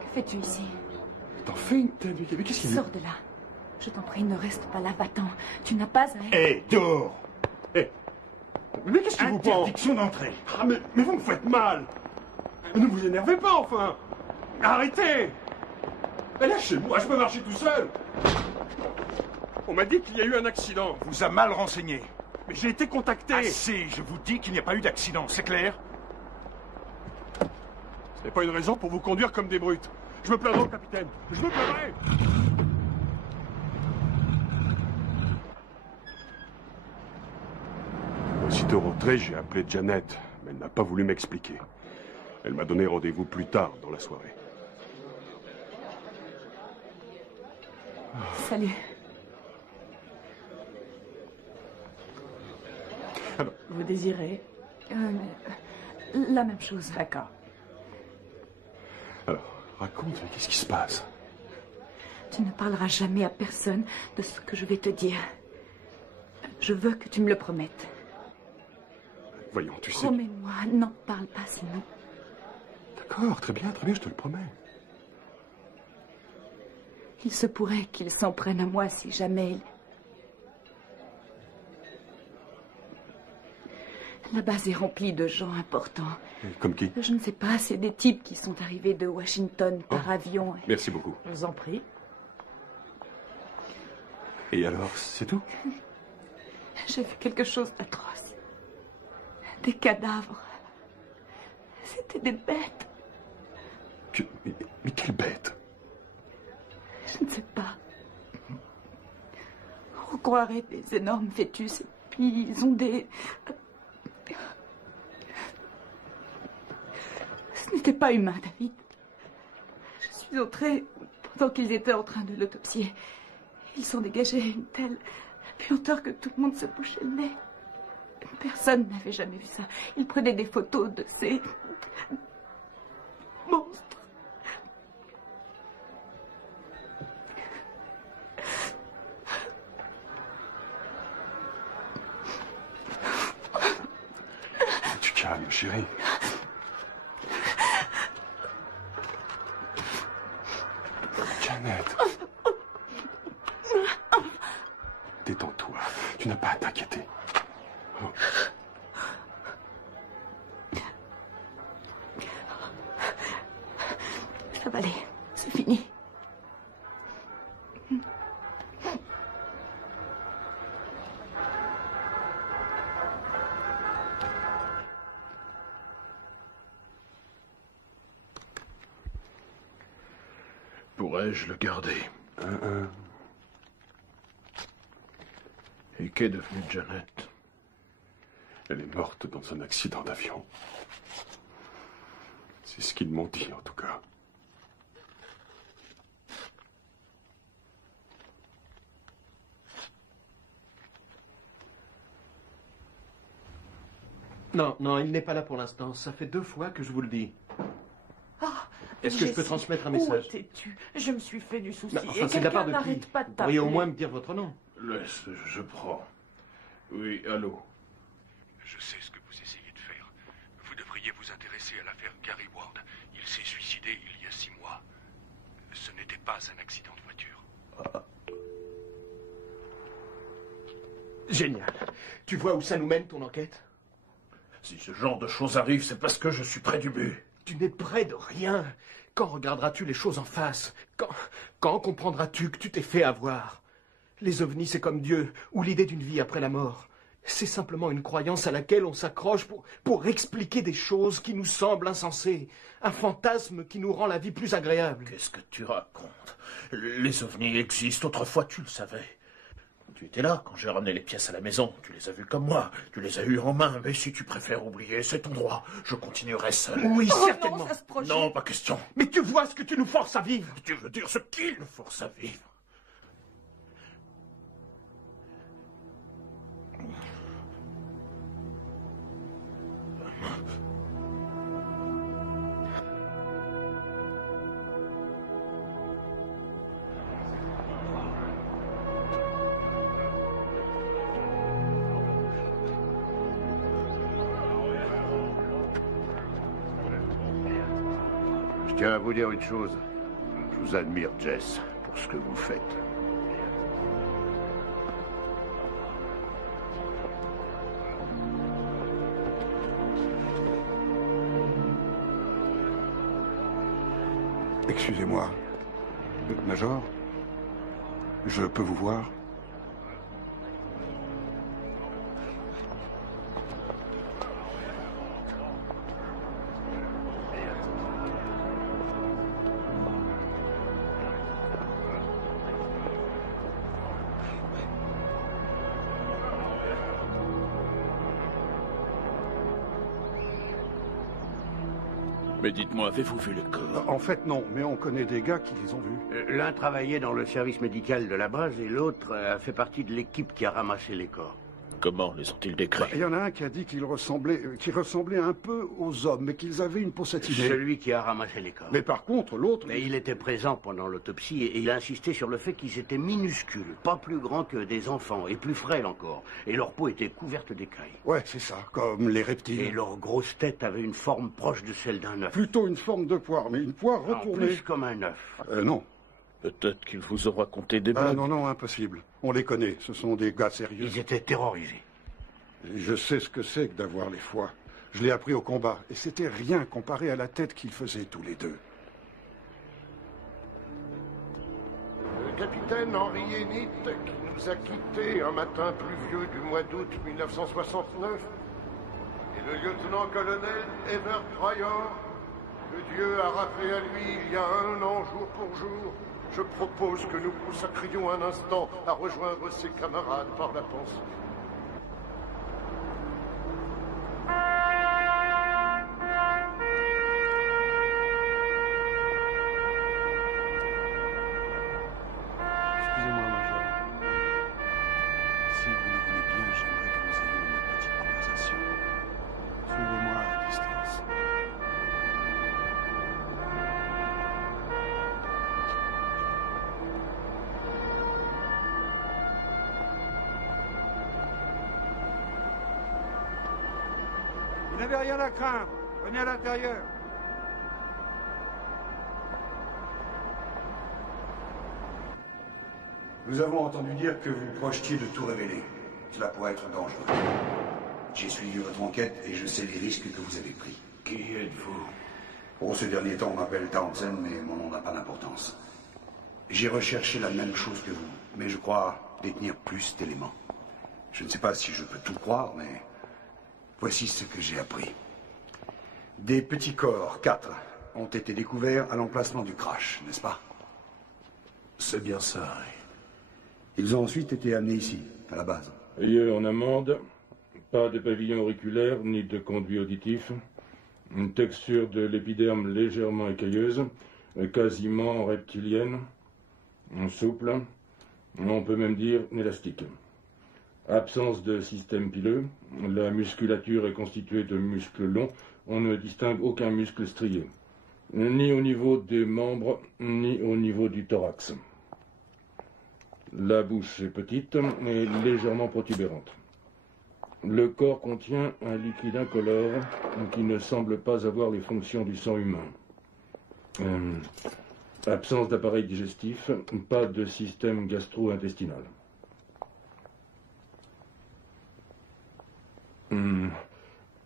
Que fais-tu ici? T'en fais une tête. Mais qu'est-ce qu'il y a? Sors de là. Je t'en prie, ne reste pas là, va-t'en. Tu n'as pas à... Hé, dehors! Hé! Mais qu'est-ce qui vous prend? Interdiction d'entrée. Ah, mais vous me faites mal! Ne vous énervez pas, enfin! Arrêtez! Lâchez-moi, je peux marcher tout seul! On m'a dit qu'il y a eu un accident. Vous a mal renseigné. Mais j'ai été contacté. Assez, je vous dis qu'il n'y a pas eu d'accident, c'est clair? Ce n'est pas une raison pour vous conduire comme des brutes. Je me plaindrai au capitaine. Je me plaindrai! Aussitôt rentré, j'ai appelé Janet, mais elle n'a pas voulu m'expliquer. Elle m'a donné rendez-vous plus tard dans la soirée. Salut. Alors, Vous désirez? La même chose. D'accord. Alors, raconte, qu'est-ce qui se passe? Tu ne parleras jamais à personne de ce que je vais te dire. Je veux que tu me le promettes. Voyons, tu sais... Promets-moi, n'en parle pas sinon. D'accord, très bien, je te le promets. Il se pourrait qu'il s'en prenne à moi si jamais il... La base est remplie de gens importants. Comme qui? Je ne sais pas, c'est des types qui sont arrivés de Washington par avion. Merci beaucoup. Je vous en prie. Et alors, c'est tout? J'ai vu quelque chose d'atroce. Des cadavres. C'était des bêtes. Mais quelle bête? Je ne sais pas. On croirait des énormes fœtus. Et puis ils ont des... Ce n'était pas humain, David. Je suis entrée pendant qu'ils étaient en train de l'autopsier. Ils s'en dégageaient une telle puanteur que tout le monde se bouchait le nez. Personne n'avait jamais vu ça. Ils prenaient des photos de ces monstres. Tu calmes, chérie. Janet. Détends-toi. Tu n'as pas à t'inquiéter. Oh. Ça va aller. C'est fini. Pourrais-je le garder? Et qu'est devenue Janet? Elle est morte dans un accident d'avion. C'est ce qu'ils m'ont dit, en tout cas. Non, non, il n'est pas là pour l'instant. Ça fait 2 fois que je vous le dis. Ah, Est-ce que je peux transmettre un message? Où étais-tu? Je me suis fait du souci. Non, enfin, et c'est de la part quelqu'un de qui? n'arrête pas de Vous pourriez au t'appeler. moins me dire votre nom. Laisse, je prends. Oui, allô. Je sais ce que vous essayez de faire. Vous devriez vous intéresser à l'affaire Gary Ward. Il s'est suicidé il y a 6 mois. Ce n'était pas un accident de voiture. Génial. Tu vois où ça nous mène, ton enquête? Si ce genre de choses arrive, c'est parce que je suis près du but. Tu n'es près de rien. Quand regarderas-tu les choses en face? Quand comprendras-tu que tu t'es fait avoir? Les ovnis, c'est comme Dieu, ou l'idée d'une vie après la mort. C'est simplement une croyance à laquelle on s'accroche pour expliquer des choses qui nous semblent insensées. Un fantasme qui nous rend la vie plus agréable. Qu'est-ce que tu racontes? Les ovnis existent, autrefois tu le savais. Tu étais là quand j'ai ramené les pièces à la maison. Tu les as vues comme moi. Tu les as eues en main. Mais si tu préfères oublier, c'est ton droit. Je continuerai seul. Oui, Oh certainement. non, ça se projette. Non, pas question. Mais tu vois ce que tu nous forces à vivre. Tu veux dire ce qu'il nous force à vivre? Je tiens à vous dire une chose. Je vous admire, Jess, pour ce que vous faites. Excusez-moi. Major? Je peux vous voir? Mais dites-moi, avez-vous vu le corps? En fait, non, mais on connaît des gars qui les ont vus. L'un travaillait dans le service médical de la base et l'autre a fait partie de l'équipe qui a ramassé les corps. Comment les ont-ils décrits? Il y en a un qui a dit qu'ils ressemblaient un peu aux hommes, mais qu'ils avaient une peau satinée. Celui qui a ramassé les corps. Mais par contre, l'autre... Mais il était présent pendant l'autopsie et il a insisté sur le fait qu'ils étaient minuscules, pas plus grands que des enfants et plus frêles encore. Et leur peau était couverte d'écailles. Ouais, c'est ça, comme les reptiles. Et leur grosse tête avait une forme proche de celle d'un œuf. Plutôt une forme de poire, mais une poire Non, retournée. plus comme un œuf. Non. Peut-être qu'il vous aura conté des blagues. Non, impossible. On les connaît, ce sont des gars sérieux. Ils étaient terrorisés. Et je sais ce que c'est que d'avoir les foies. Je l'ai appris au combat, et c'était rien comparé à la tête qu'ils faisaient tous les deux. Le capitaine Henry Enid, qui nous a quittés un matin pluvieux du mois d'août 1969, et le lieutenant-colonel Ever Pryor, que Dieu a rappelé à lui il y a 1 an, jour pour jour. Je propose que nous consacrions un instant à rejoindre ses camarades par la pensée. Excusez-moi, Major. Si vous le voulez bien, j'aimerais que nous ayons une petite conversation. Suivez-moi à distance. Vous n'avez rien à craindre. Venez à l'intérieur. Nous avons entendu dire que vous projetiez de tout révéler. Cela pourrait être dangereux. J'ai suivi votre enquête et je sais les risques que vous avez pris. Qui êtes-vous? Pour ce dernier temps, on m'appelle Townsend, mais mon nom n'a pas d'importance. J'ai recherché la même chose que vous, mais je crois détenir plus d'éléments. Je ne sais pas si je peux tout croire, mais voici ce que j'ai appris. Des petits corps, 4, ont été découverts à l'emplacement du crash, n'est-ce pas? C'est bien ça, oui. Ils ont ensuite été amenés ici, à la base. Lieu en amende, pas de pavillon auriculaire ni de conduit auditif, une texture de l'épiderme légèrement écailleuse, quasiment reptilienne, souple, on peut même dire élastique. Absence de système pileux. La musculature est constituée de muscles longs. On ne distingue aucun muscle strié. Ni au niveau des membres, ni au niveau du thorax. La bouche est petite et légèrement protubérante. Le corps contient un liquide incolore qui ne semble pas avoir les fonctions du sang humain. Absence d'appareil digestif, pas de système gastro-intestinal.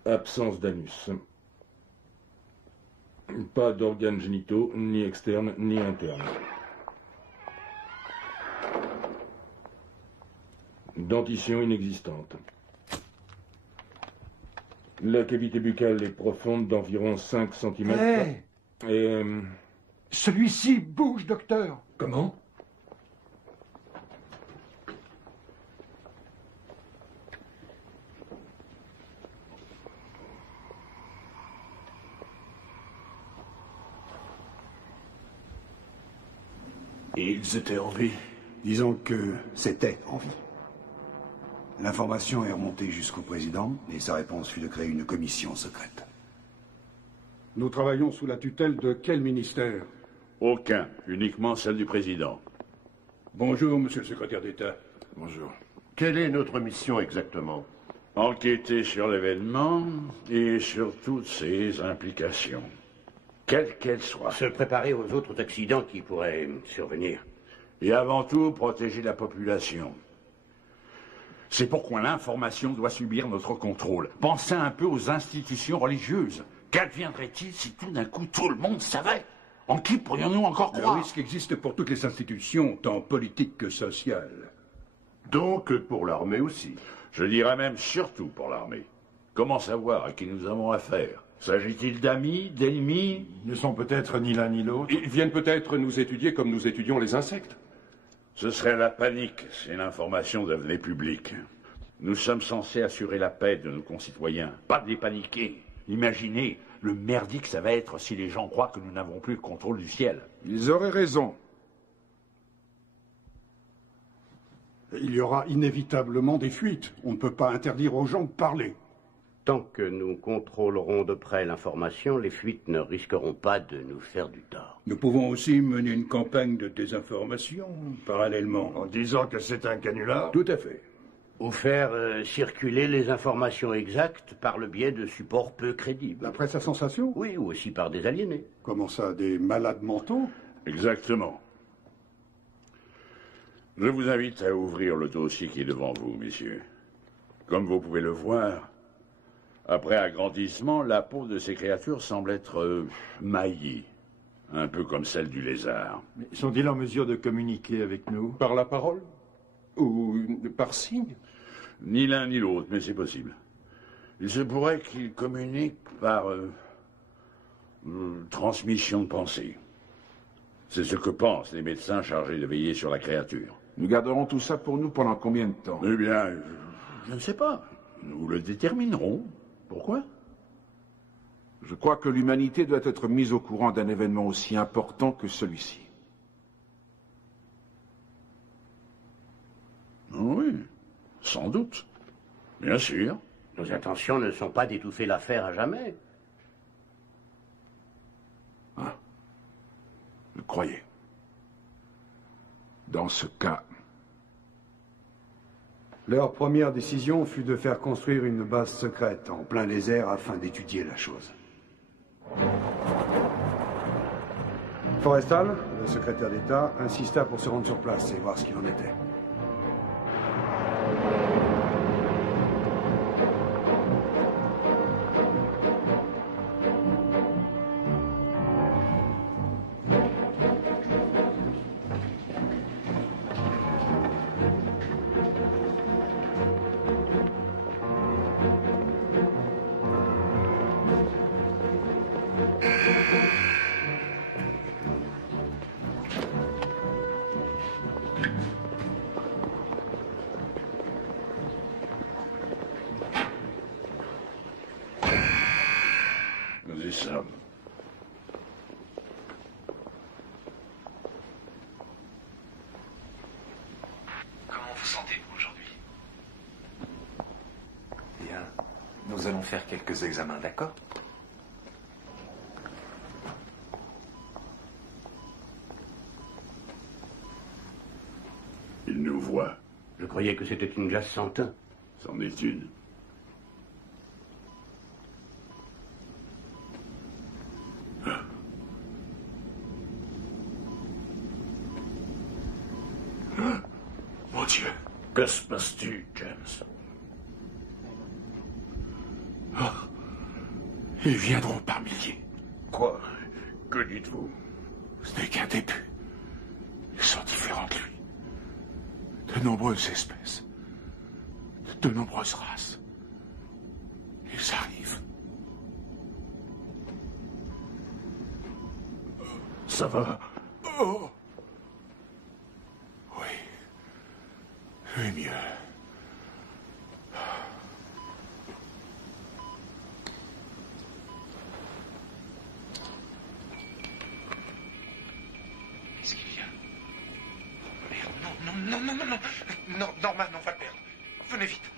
Absence d'anus. Pas d'organes génitaux, ni externes, ni internes. Dentition inexistante. La cavité buccale est profonde d'environ 5 cm. Hey, et... celui-ci bouge, docteur. Comment? Ils étaient en vie. Disons que c'était en vie. L'information est remontée jusqu'au président et sa réponse fut de créer une commission secrète. Nous travaillons sous la tutelle de quel ministère? Aucun, uniquement celle du président. Bonjour, monsieur le secrétaire d'État. Bonjour. Quelle est notre mission exactement? Enquêter sur l'événement et sur toutes ses implications, quelles qu'elles soient. Se préparer aux autres accidents qui pourraient survenir. Et avant tout, protéger la population. C'est pourquoi l'information doit subir notre contrôle. Pensez un peu aux institutions religieuses. Qu'adviendrait-il si tout d'un coup tout le monde savait? En qui pourrions-nous encore croire? Le risque existe pour toutes les institutions, tant politiques que sociales. Donc pour l'armée aussi. Je dirais même surtout pour l'armée. Comment savoir à qui nous avons affaire? S'agit-il d'amis, d'ennemis? Ils ne sont peut-être ni l'un ni l'autre. Ils viennent peut-être nous étudier comme nous étudions les insectes. Ce serait la panique si l'information devenait publique. Nous sommes censés assurer la paix de nos concitoyens, pas de les paniquer. Imaginez le merdique ça va être si les gens croient que nous n'avons plus le contrôle du ciel. Ils auraient raison. Il y aura inévitablement des fuites. On ne peut pas interdire aux gens de parler. Tant que nous contrôlerons de près l'information, les fuites ne risqueront pas de nous faire du tort. Nous pouvons aussi mener une campagne de désinformation, parallèlement. En disant que c'est un canular? Tout à fait. Ou faire circuler les informations exactes par le biais de supports peu crédibles. La presse à sensation? Oui, ou aussi par des aliénés. Comment ça, des malades mentaux? Exactement. Je vous invite à ouvrir le dossier qui est devant vous, messieurs. Comme vous pouvez le voir, après agrandissement, la peau de ces créatures semble être maillée, un peu comme celle du lézard. Mais sont-ils en mesure de communiquer avec nous? Par la parole? Ou par signe? Ni l'un ni l'autre, mais c'est possible. Il se pourrait qu'ils communiquent par transmission de pensée. C'est ce que pensent les médecins chargés de veiller sur la créature. Nous garderons tout ça pour nous pendant combien de temps? Eh bien, je ne sais pas. Nous le déterminerons. Pourquoi? Je crois que l'humanité doit être mise au courant d'un événement aussi important que celui-ci. Oui, sans doute. Bien sûr. Nos intentions ne sont pas d'étouffer l'affaire à jamais. Ah, je croyais. Dans ce cas... Leur première décision fut de faire construire une base secrète en plein désert afin d'étudier la chose. Forrestal, le secrétaire d'État, insista pour se rendre sur place et voir ce qu'il en était. nous allons faire quelques examens, d'accord? Il nous voit. Je croyais que c'était une glace sans teint. C'en est une. Mon Dieu, que se passe-t-il, James? Ils viendront par milliers. Quoi? Que dites-vous? Ce n'est qu'un début. Ils sont différents de lui. De nombreuses espèces. De nombreuses races. Ils arrivent. Ça va? Oh. Oui. Oui, mieux. Qu'est-ce qu'il y a? Merde, non, Norman, on va le perdre. Venez vite.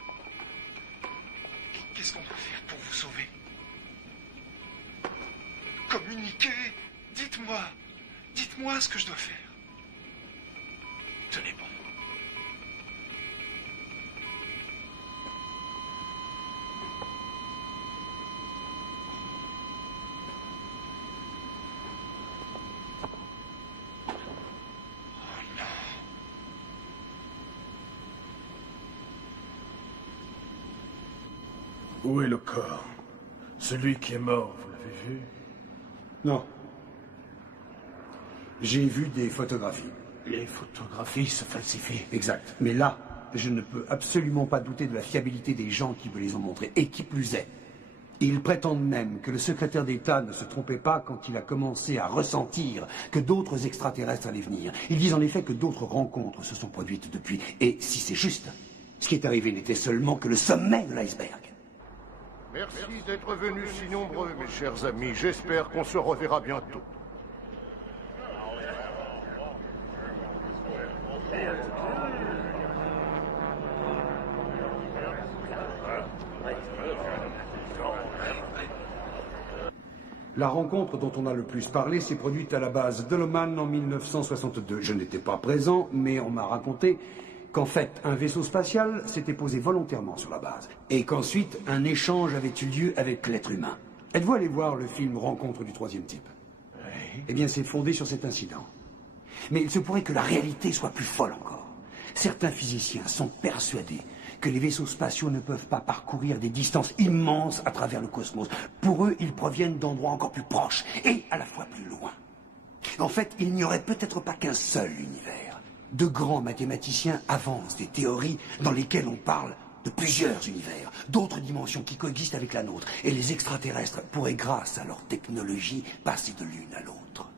Qu'est-ce qu'on doit faire pour vous sauver? Communiquez. Dites-moi ce que je dois faire. Tenez bon. Où est le corps? Celui qui est mort, vous l'avez vu? Non. J'ai vu des photographies. Les photographies se falsifient. Exact. Mais là, je ne peux absolument pas douter de la fiabilité des gens qui me les ont montrés. Et qui plus est, ils prétendent même que le secrétaire d'État ne se trompait pas quand il a commencé à ressentir que d'autres extraterrestres allaient venir. Ils disent en effet que d'autres rencontres se sont produites depuis. Et si c'est juste, ce qui est arrivé n'était seulement que le sommet de l'iceberg. Merci d'être venus si nombreux, mes chers amis. J'espère qu'on se reverra bientôt. La rencontre dont on a le plus parlé s'est produite à la base Doloman en 1962. Je n'étais pas présent, mais on m'a raconté qu'en fait, un vaisseau spatial s'était posé volontairement sur la base, et qu'ensuite, un échange avait eu lieu avec l'être humain. Êtes-vous allé voir le film Rencontre du troisième type? Oui. Eh bien, c'est fondé sur cet incident. Mais il se pourrait que la réalité soit plus folle encore. Certains physiciens sont persuadés que les vaisseaux spatiaux ne peuvent pas parcourir des distances immenses à travers le cosmos. Pour eux, ils proviennent d'endroits encore plus proches et à la fois plus loin. En fait, il n'y aurait peut-être pas qu'un seul univers. De grands mathématiciens avancent des théories dans lesquelles on parle de plusieurs univers, d'autres dimensions qui coexistent avec la nôtre. Et les extraterrestres pourraient, grâce à leur technologie, passer de l'une à l'autre.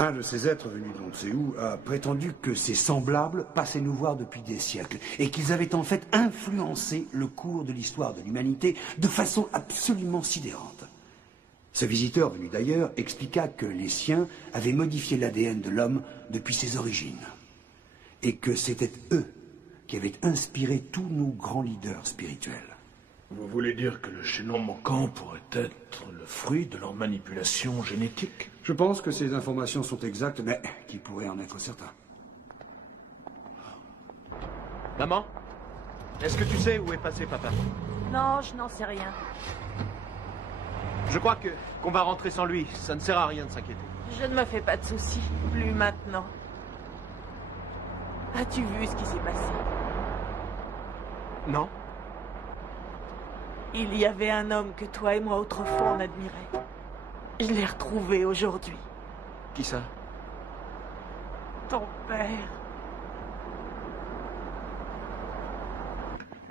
Un de ces êtres venus d'on ne sait où a prétendu que ses semblables passaient nous voir depuis des siècles et qu'ils avaient en fait influencé le cours de l'histoire de l'humanité de façon absolument sidérante. Ce visiteur venu d'ailleurs expliqua que les siens avaient modifié l'ADN de l'homme depuis ses origines et que c'était eux qui avaient inspiré tous nos grands leaders spirituels. Vous voulez dire que le chaînon manquant pourrait être le fruit de leur manipulation génétique? Je pense que ces informations sont exactes, mais qui pourrait en être certain. Maman? Est-ce que tu sais où est passé papa? Non, je n'en sais rien. Je crois qu'on va rentrer sans lui. Ça ne sert à rien de s'inquiéter. Je ne me fais pas de soucis. Plus maintenant. As-tu vu ce qui s'est passé? Non. Il y avait un homme que toi et moi autrefois on admirait. Je l'ai retrouvé aujourd'hui. Qui ça? Ton père.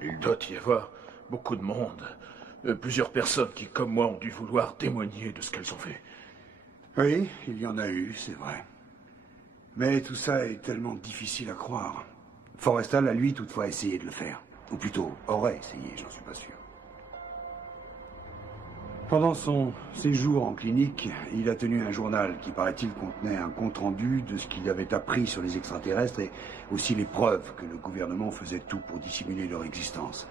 Il doit y avoir beaucoup de monde. Plusieurs personnes qui, comme moi, ont dû vouloir témoigner de ce qu'elles ont fait. Oui, il y en a eu, c'est vrai. Mais tout ça est tellement difficile à croire. Forrestal a, lui, toutefois essayé de le faire. Ou plutôt, aurait essayé, j'en suis pas sûr. Pendant son séjour en clinique, il a tenu un journal qui, paraît-il, contenait un compte-rendu de ce qu'il avait appris sur les extraterrestres et aussi les preuves que le gouvernement faisait tout pour dissimuler leur existence.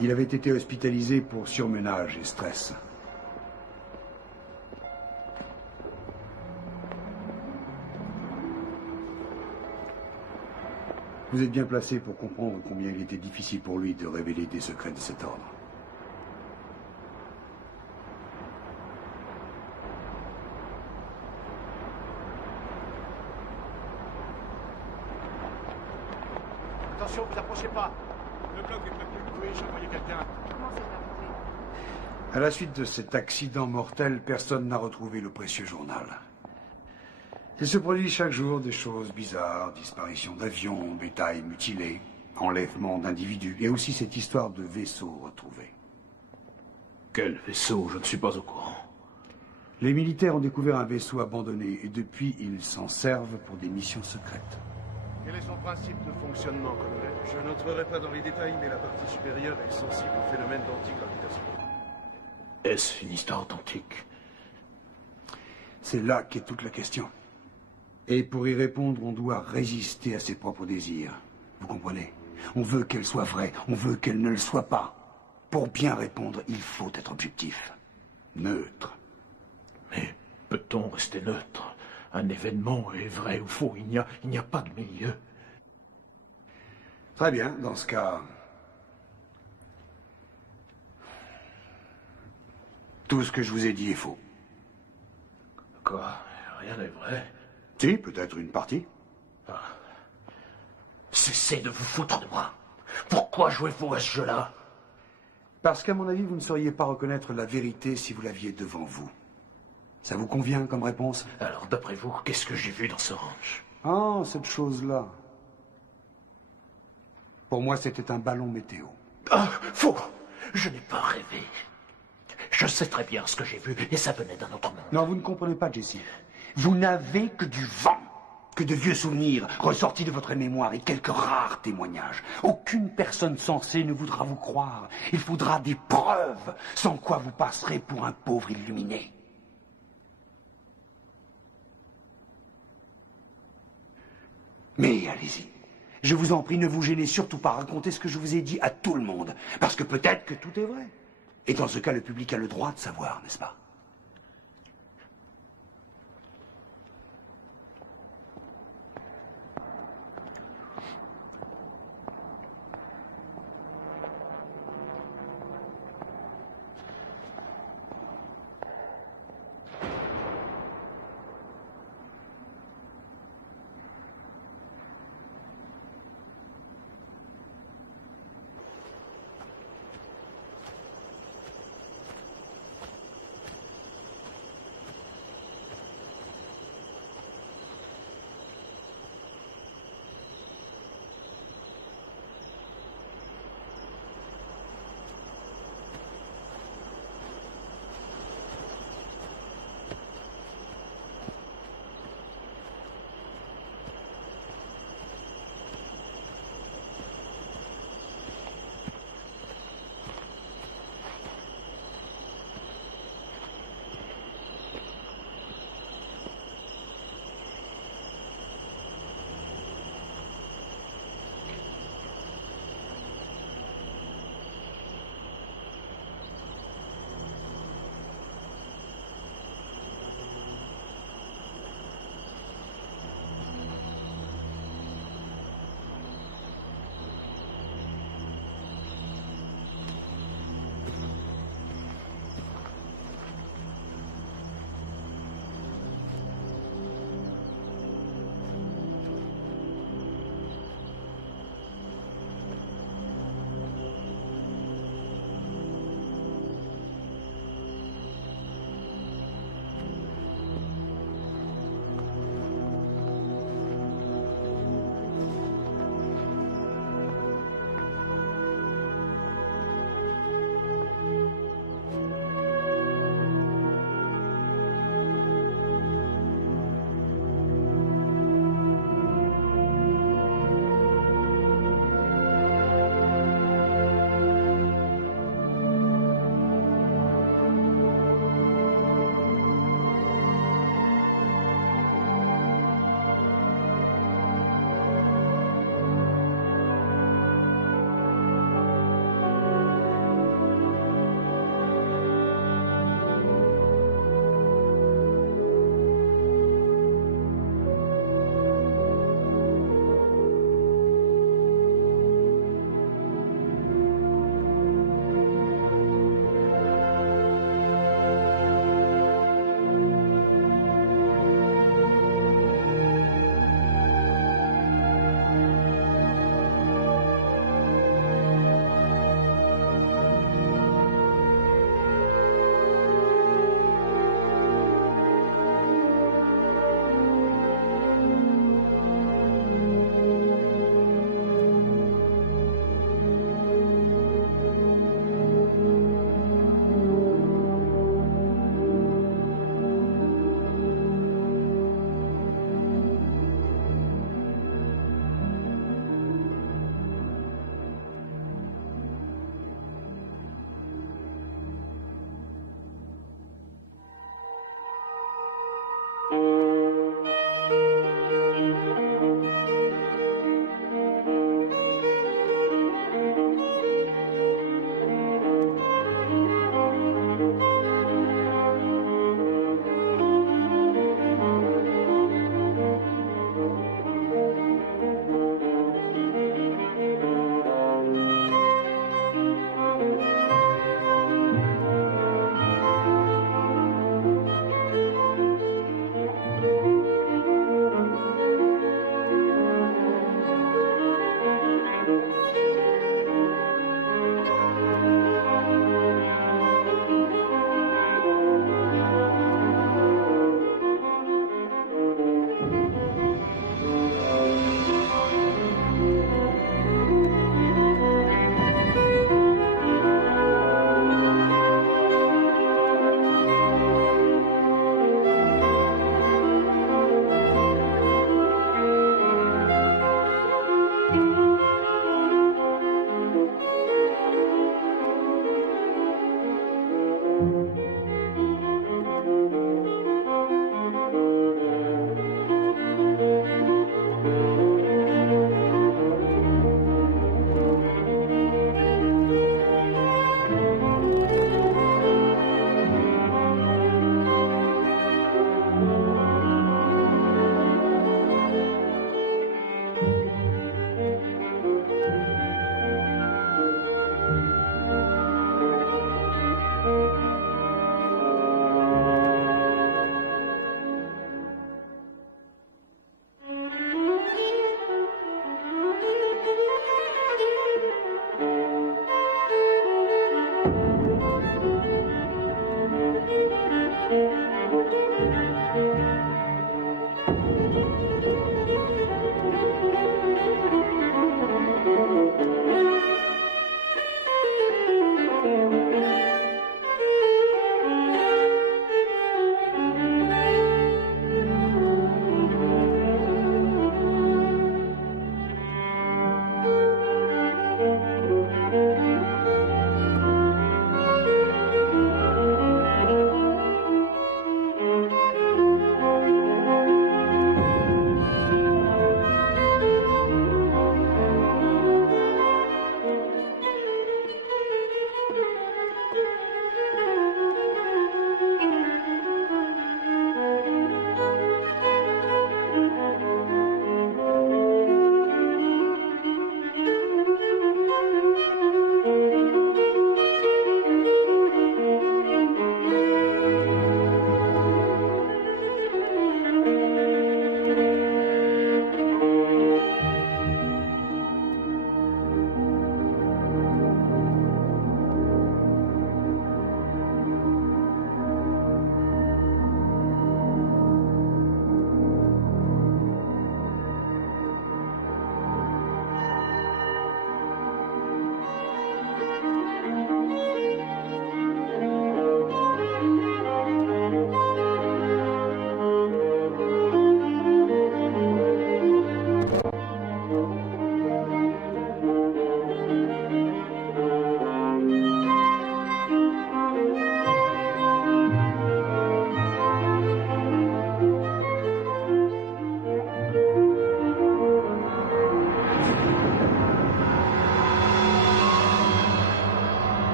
Il avait été hospitalisé pour surmenage et stress. Vous êtes bien placé pour comprendre combien il était difficile pour lui de révéler des secrets de cet ordre. Attention, vous approchez pas. Le bloc est prévenu. Oui, je voyais quelqu'un. Comment c'est arrivé? À la suite de cet accident mortel, personne n'a retrouvé le précieux journal. Il se produit chaque jour des choses bizarres, disparitions d'avions, bétail mutilé, enlèvement d'individus, et aussi cette histoire de vaisseau retrouvé. Quel vaisseau? Je ne suis pas au courant. Les militaires ont découvert un vaisseau abandonné, et depuis, ils s'en servent pour des missions secrètes. Quel est son principe de fonctionnement, colonel? Je n'entrerai pas dans les détails, mais la partie supérieure est sensible au phénomène d'antigravitation. Est-ce une histoire authentique? C'est là qu'est toute la question. Et pour y répondre, on doit résister à ses propres désirs. Vous comprenez? On veut qu'elle soit vraie, on veut qu'elle ne le soit pas. Pour bien répondre, il faut être objectif. Neutre. Mais peut-on rester neutre? Un événement est vrai ou faux, il n'y a pas de milieu. Très bien, dans ce cas... Tout ce que je vous ai dit est faux. Quoi? Rien n'est vrai? Si, peut-être une partie. Ah. Cessez de vous foutre de moi. Pourquoi jouez-vous à ce jeu-là? Parce qu'à mon avis, vous ne sauriez pas reconnaître la vérité si vous l'aviez devant vous. Ça vous convient comme réponse? Alors, d'après vous, qu'est-ce que j'ai vu dans ce ranch? Ah, cette chose-là. Pour moi, c'était un ballon météo. Ah, faux! Je n'ai pas rêvé. Je sais très bien ce que j'ai vu, et ça venait d'un autre monde. Non, vous ne comprenez pas, Jesse. Vous n'avez que du vent, que de vieux souvenirs ressortis de votre mémoire et quelques rares témoignages. Aucune personne sensée ne voudra vous croire. Il faudra des preuves, sans quoi vous passerez pour un pauvre illuminé. Mais allez-y. Je vous en prie, ne vous gênez surtout pas. Racontez ce que je vous ai dit à tout le monde. Parce que peut-être que tout est vrai. Et dans ce cas, le public a le droit de savoir, n'est-ce pas?